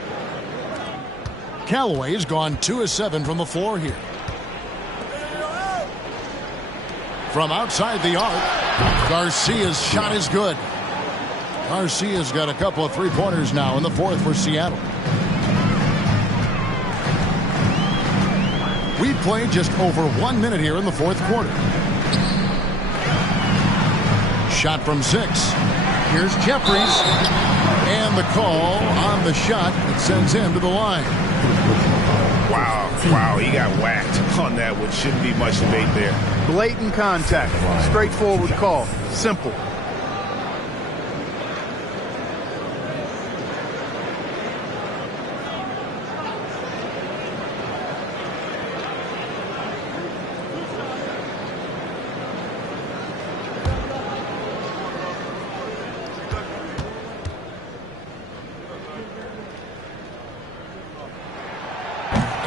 Callaway's gone 2 of 7 from the floor here. From outside the arc, Garcia's shot is good. Garcia's got a couple of three-pointers now in the fourth for Seattle. We've played just over 1 minute here in the fourth quarter. Shot from 6. Here's Jeffries. And the call on the shot that sends him to the line. Wow, he got whacked on that, which shouldn't be much debate there. Blatant contact. Straightforward call. Simple.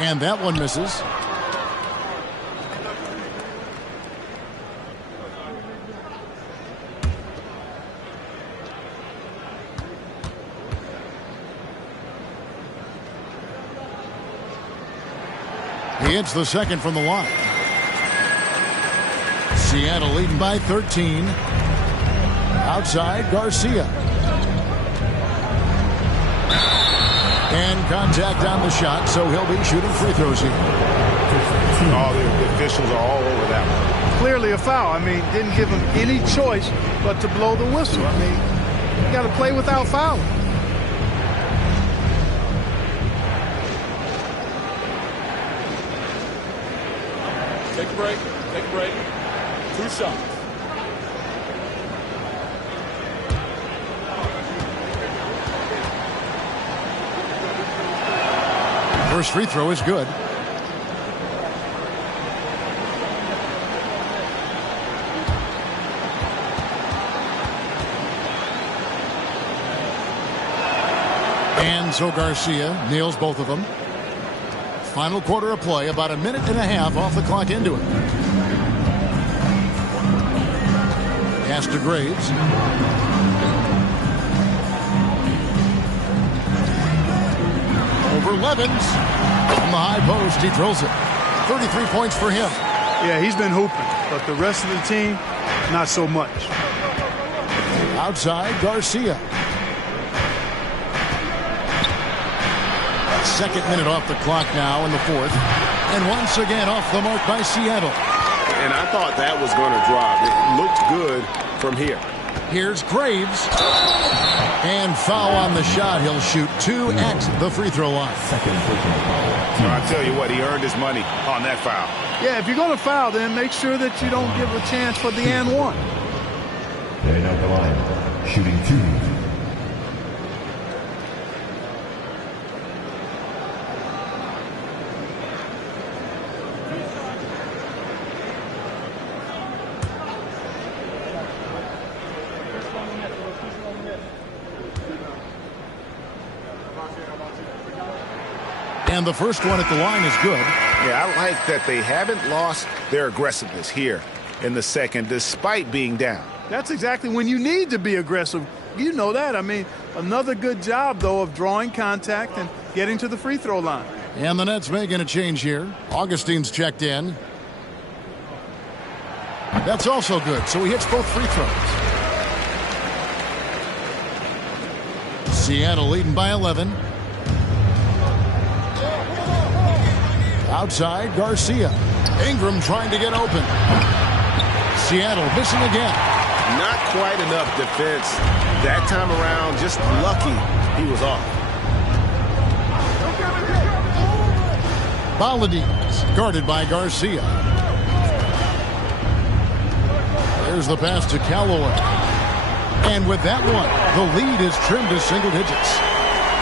And that one misses. He hits the second from the line. Seattle leading by 13. Outside, Garcia. And contact on the shot, so he'll be shooting free throws here. Oh, the officials are all over that one. Clearly a foul. I mean, didn't give him any choice but to blow the whistle. I mean, you got to play without fouling. Take a break. Take a break. 2 shots. First free throw is good. And so Garcia nails both of them. Final quarter of play, about 1.5 minutes off the clock into it. Pass to Graves. Over Levens. From the high post, he drills it. 33 points for him. Yeah, he's been hooping, but the rest of the team, not so much. Outside, Garcia. Second minute off the clock now in the fourth. And once again off the mark by Seattle. And I thought that was going to drop. It looked good from here. Here's Graves. And foul on the shot. He'll shoot 2 at the free throw line. I tell you what, he earned his money on that foul. Yeah, if you're going to foul, then make sure that you don't give a chance for the and one. And at the line, shooting 2. And the first one at the line is good. Yeah, I like that they haven't lost their aggressiveness here in the second, despite being down. That's exactly when you need to be aggressive. You know that. I mean, another good job, though, of drawing contact and getting to the free throw line. And the Nets making a change here. Augustine's checked in. That's also good, so he hits both free throws. Seattle leading by 11. Outside, Garcia. Ingram trying to get open. Seattle missing again. Not quite enough defense that time around. Just lucky he was off. Baladines guarded by Garcia. There's the pass to Callaway. And with that one, the lead is trimmed to single digits.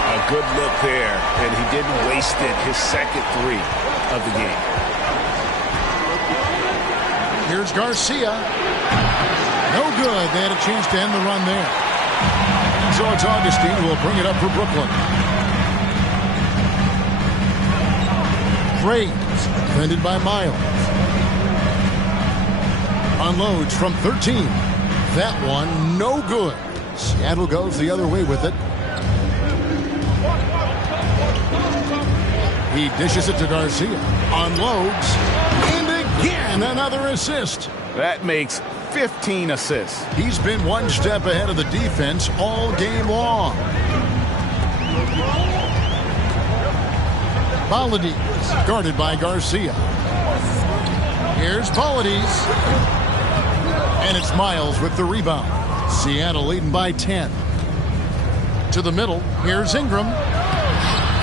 A good look there, and he didn't waste it. His second 3 of the game. Here's Garcia. No good. They had a chance to end the run there. So it's Augustine who will bring it up for Brooklyn. Graves, defended by Miles. Unloads from 13. That one, no good. Seattle goes the other way with it. He dishes it to Garcia. Unloads. And again, another assist. That makes 15 assists. He's been one step ahead of the defense all game long. Balades, guarded by Garcia. Here's Balades. And it's Miles with the rebound. Seattle leading by 10. To the middle, here's Ingram.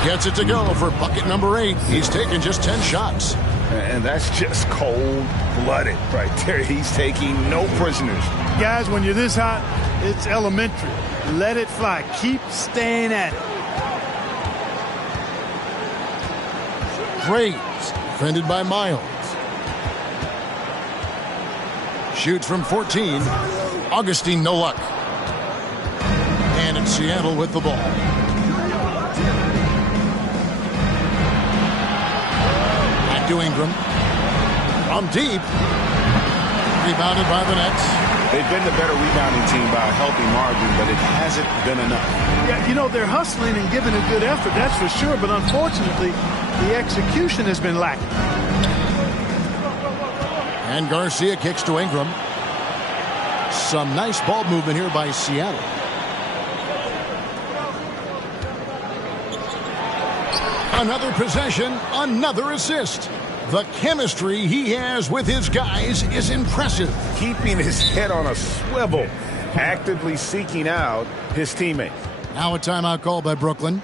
Gets it to go for bucket number 8. He's taken just 10 shots. And that's just cold-blooded right there. He's taking no prisoners. Guys, when you're this hot, it's elementary. Let it fly. Keep staying at it. Graves, defended by Miles. Shoots from 14. Augustine, no luck. And it's Seattle with the ball. Back to Ingram. From deep. Rebounded by the Nets. They've been the better rebounding team by a healthy margin, but it hasn't been enough. Yeah, you know, they're hustling and giving a good effort, that's for sure. But unfortunately, the execution has been lacking. And Garcia kicks to Ingram. Some nice ball movement here by Seattle. Another possession, another assist. The chemistry he has with his guys is impressive. Keeping his head on a swivel, actively seeking out his teammates. Now a timeout call by Brooklyn.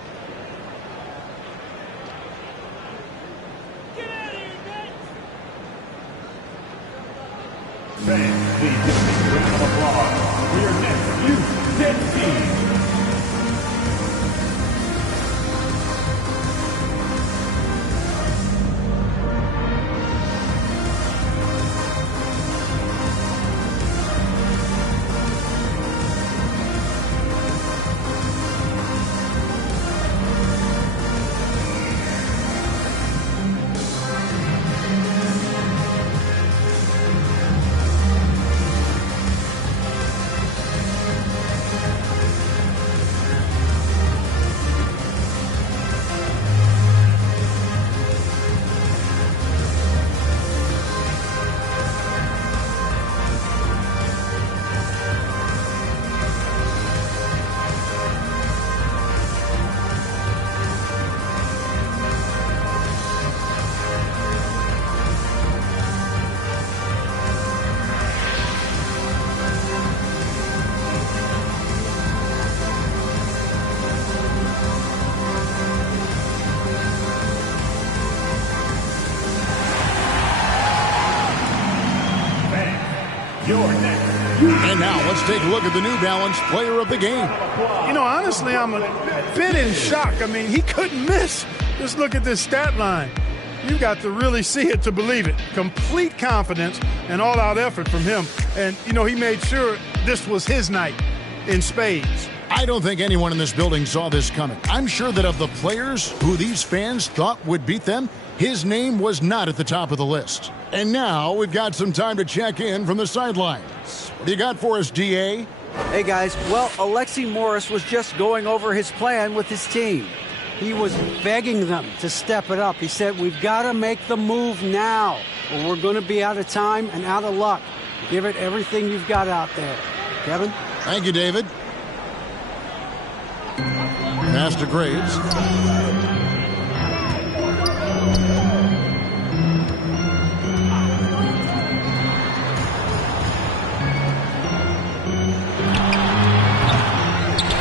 And now let's take a look at the New Balance player of the game. You know, honestly, I'm a bit in shock. I mean, he couldn't miss. Just look at this stat line. You got to really see it to believe it. Complete confidence and all-out effort from him. And, you know, he made sure this was his night in spades. I don't think anyone in this building saw this coming. I'm sure that of the players who these fans thought would beat them, his name was not at the top of the list. And now we've got some time to check in from the sidelines. What do you got for us, DA? Hey, guys. Well, Alexi Morris was just going over his plan with his team. He was begging them to step it up. He said, we've got to make the move now, or we're going to be out of time and out of luck. Give it everything you've got out there. Kevin? Thank you, David. Pass to Graves.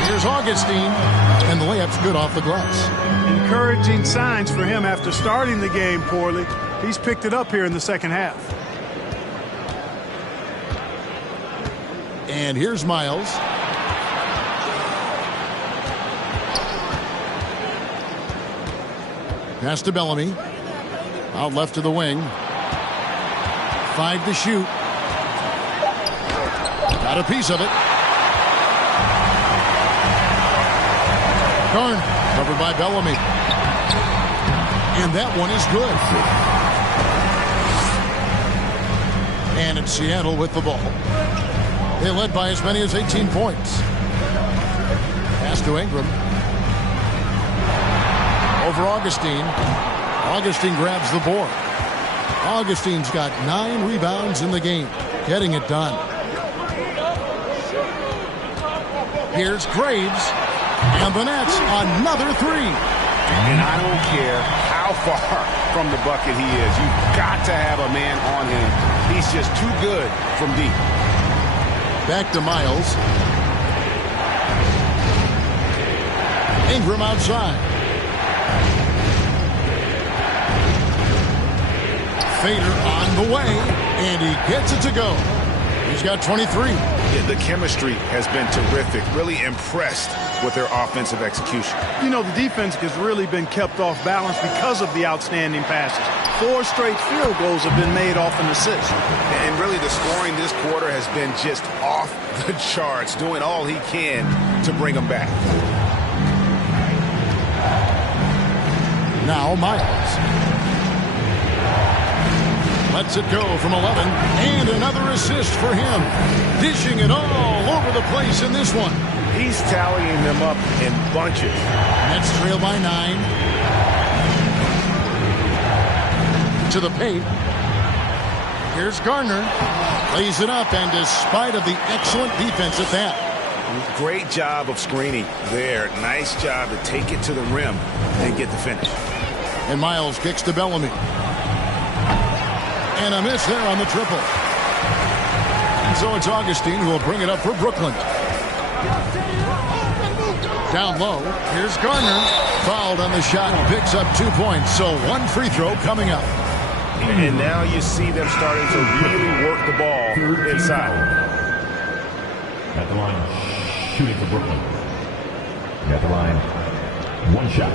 Here's Augustine, and the layup's good off the glass. Encouraging signs for him after starting the game poorly. He's picked it up here in the second half. And here's Miles. Pass to Bellamy. Out left to the wing. 5 to shoot. Got a piece of it. Karn, covered by Bellamy. And that one is good. And it's Seattle with the ball. They led by as many as 18 points. Pass to Ingram. Over Augustine. Augustine grabs the board. Augustine's got 9 rebounds in the game, getting it done. Here's Graves, and the Nets another 3. And I don't care how far from the bucket he is. You've got to have a man on him. He's just too good from deep. Back to Miles. Ingram outside. Fader on the way, and he gets it to go. He's got 23. Yeah, the chemistry has been terrific. Really impressed with their offensive execution. You know, the defense has really been kept off balance because of the outstanding passes. 4 straight field goals have been made off an assist. And really the scoring this quarter has been just off the charts, doing all he can to bring them back. Now Miles. Lets it go from 11, and another assist for him. Dishing it all over the place in this one. He's tallying them up in bunches. Nets trail by 9. To the paint. Here's Garner. Lays it up, and despite of the excellent defense at that. Great job of screening there. Nice job to take it to the rim and get the finish. And Miles kicks to Bellamy. And a miss there on the triple. And so it's Augustine who will bring it up for Brooklyn. Down low, here's Garner. Fouled on the shot, picks up 2 points. So 1 free throw coming up. And now you see them starting to really work the ball inside. At the line, shooting for Brooklyn. At the line, 1 shot.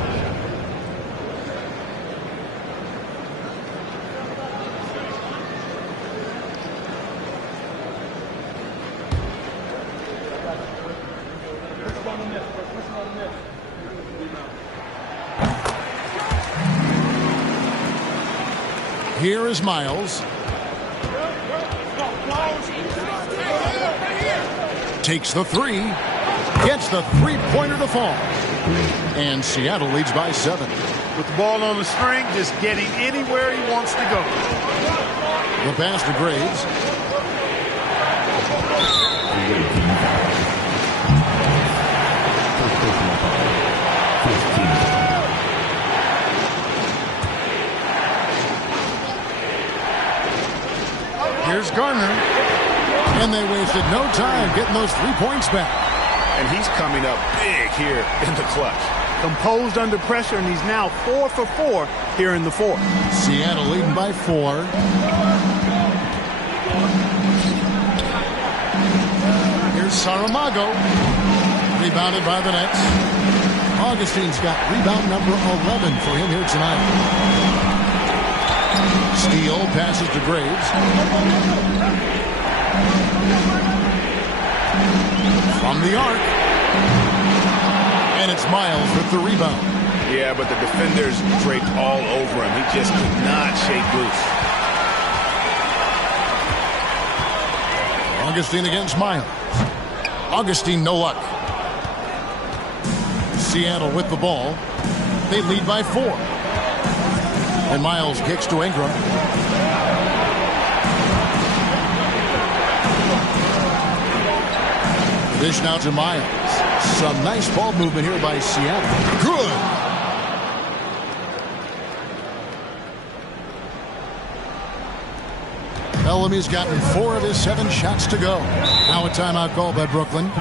Here is Miles. Takes the 3. Gets the 3-pointer to fall. And Seattle leads by 7. With the ball on the string, just getting anywhere he wants to go. The pass to Graves. Here's Garner. And they wasted no time getting those 3 points back. And he's coming up big here in the clutch. Composed under pressure, and he's now 4 for 4 here in the fourth. Seattle leading by 4. Here's Saramago. Rebounded by the Nets. Augustine's got rebound number 11 for him here tonight. Steele passes to Graves. From the arc. And it's Miles with the rebound. Yeah, but the defenders draped all over him. He just could not shake loose. Augustine against Miles. Augustine, no luck. Seattle with the ball. They lead by 4. And Miles kicks to Ingram. Dish now to Miles. Some nice ball movement here by Seattle. Good. Bellamy's gotten 4 of his 7 shots to go. Now a timeout call by Brooklyn.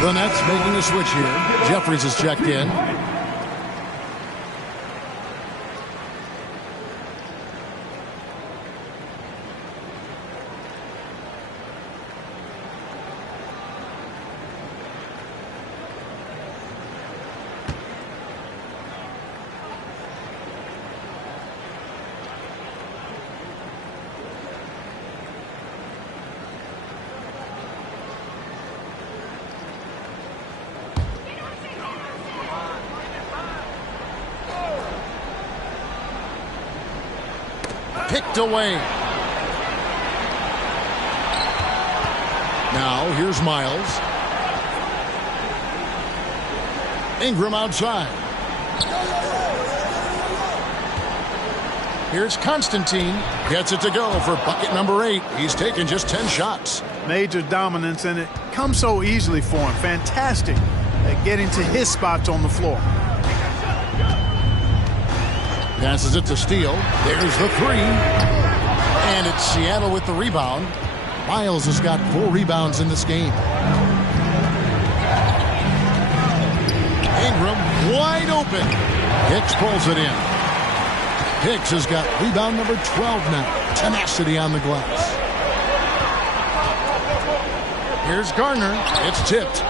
The Nets making a switch here. Jeffries is checked in. picked away. Now here's Miles. Ingram outside. Here's Constantine. Gets it to go for bucket number 8. He's taken just 10 shots. Major dominance, and it comes so easily for him. Fantastic at getting to his spots on the floor. Passes it to Steele. There's the 3. And it's Seattle with the rebound. Miles has got 4 rebounds in this game. Ingram wide open. Hicks pulls it in. Hicks has got rebound number 12 now. Tenacity on the glass. Here's Garner. It's tipped.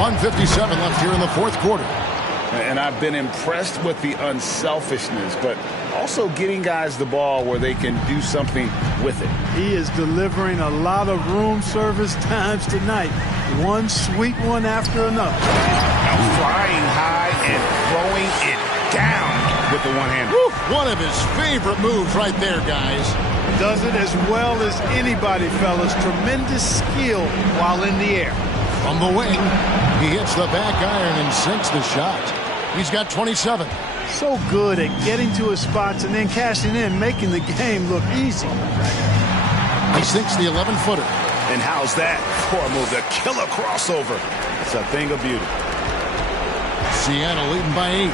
1:57 left here in the fourth quarter. And I've been impressed with the unselfishness, but also getting guys the ball where they can do something with it. He is delivering a lot of room service times tonight. One sweet one after another. Now flying high and throwing it down with the one-hander. One of his favorite moves right there, guys. Does it as well as anybody, fellas. Tremendous skill while in the air. From the wing, he hits the back iron and sinks the shot. He's got 27. So good at getting to his spots and then cashing in, making the game look easy. He sinks the 11-footer. And how's that for a move? The killer crossover. It's a thing of beauty. Seattle leading by 8.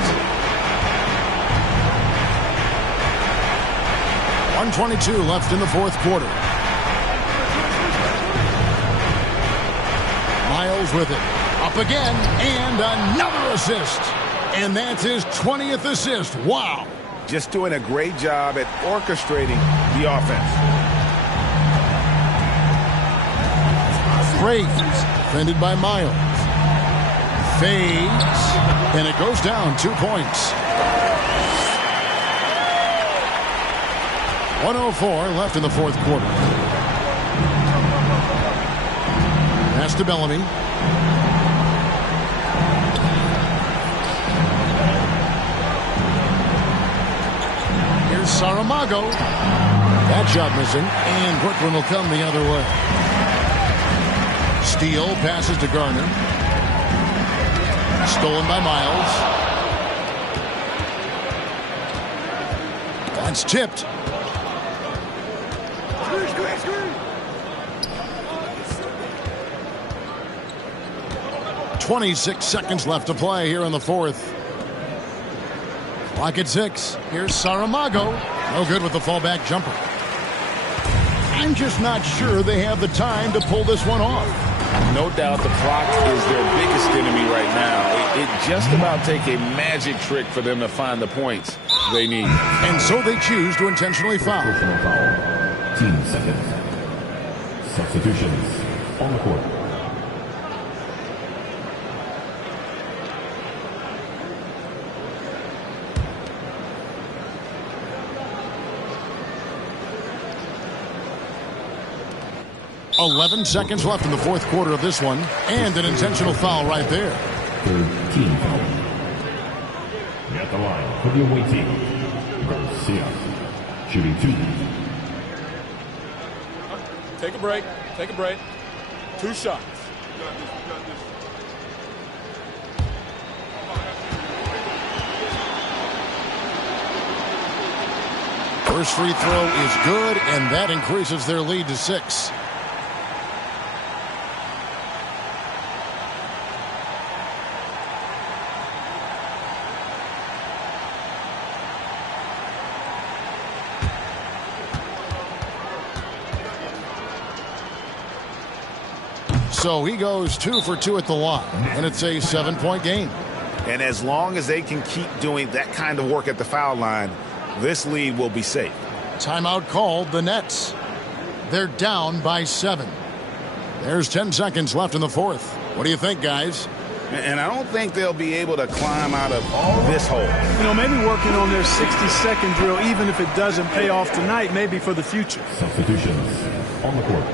1:22 left in the fourth quarter. Miles with it. Up again, and another assist. And that's his 20th assist. Wow. Just doing a great job at orchestrating the offense. Fades, defended by Miles. Fades, and it goes down 2 points. 1:04 left in the fourth quarter. Pass to Bellamy. Here's Saramago. That shot missing, and Brooklyn will come the other way. Steele passes to Garner. Stolen by Miles. That's tipped. 26 seconds left to play here in the fourth. Clock at 6. Here's Saramago. No good with the fallback jumper. I'm just not sure they have the time to pull this one off. No doubt the clock is their biggest enemy right now. It just about take a magic trick for them to find the points they need. And so they choose to intentionally foul. Personal foul. 10 seconds. Substitutions on the court. .11 seconds left in the fourth quarter of this one, and an intentional foul right there. Third team foul. At the line for the away team, Garcia, shooting 2. Take a break. Take a break. 2 shots. First free throw is good, and that increases their lead to 6. So he goes 2 for 2 at the line, and it's a 7-point game. And as long as they can keep doing that kind of work at the foul line, this lead will be safe. Timeout called, the Nets. They're down by 7. There's 10 seconds left in the fourth. What do you think, guys? And I don't think they'll be able to climb out of this hole. You know, maybe working on their 60-second drill, even if it doesn't pay off tonight, maybe for the future. Substitutions on the court.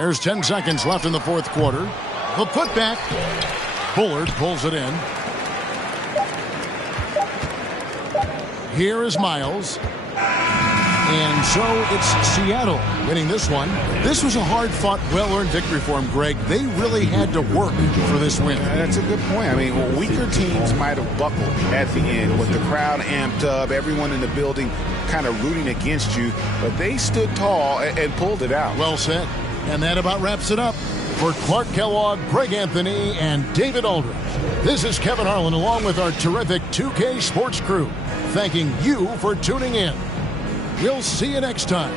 There's 10 seconds left in the fourth quarter. The putback. Bullard pulls it in. Here is Miles. And so it's Seattle winning this one. This was a hard-fought, well-earned victory for them, Greg. They really had to work for this win. That's a good point. I mean, weaker teams might have buckled at the end with the crowd amped up, everyone in the building kind of rooting against you, but they stood tall and pulled it out. Well said. And that about wraps it up. For Clark Kellogg, Greg Anthony, and David Aldridge, this is Kevin Harlan along with our terrific 2K Sports crew, thanking you for tuning in. We'll see you next time